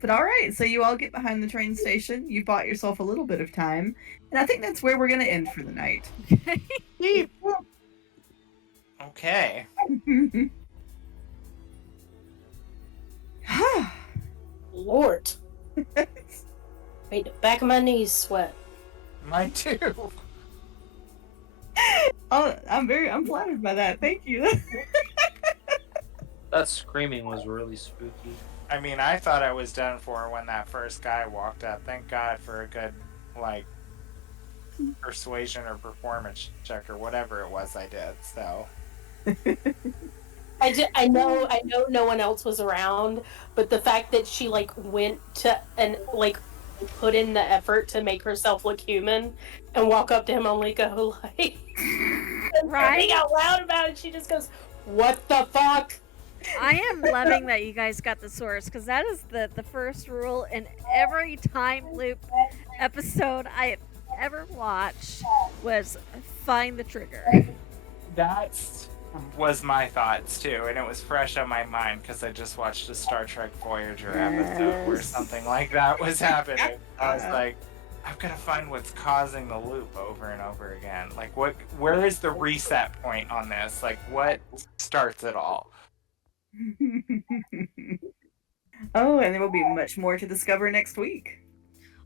But alright, so you all get behind the train station. You bought yourself a little bit of time. And I think that's where we're going to end for the night. Okay. Lord. Wait, the back of my knees sweat. Mine too. Oh, I'm flattered by that. Thank you. That screaming was really spooky. I mean, I thought I was done for when that first guy walked up. Thank God for a good, like, persuasion or performance check or whatever it was I did, so. I know no one else was around, but the fact that she like went to and like put in the effort to make herself look human and walk up to him only go like Right? out loud about it. She just goes, "What the fuck?" I am loving that you guys got the source because that is the first rule in every time loop episode I have ever watched was find the trigger. That's was my thoughts too, and it was fresh on my mind because I just watched a Star Trek Voyager episode where Yes. something like that was happening. I was like, I've got to find what's causing the loop over and over again. Like, where is the reset point on this? Like, what starts it all? Oh, and there will be much more to discover next week.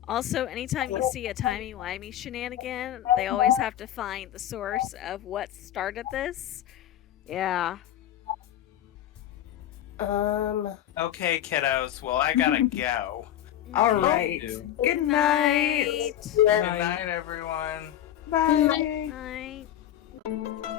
Also, anytime you see a timey-wimey shenanigan, they always have to find the source of what started this. Yeah. Okay, kiddos. Well, I gotta go. All Mhm. right. do. Good night. Good night, everyone. Bye. Night.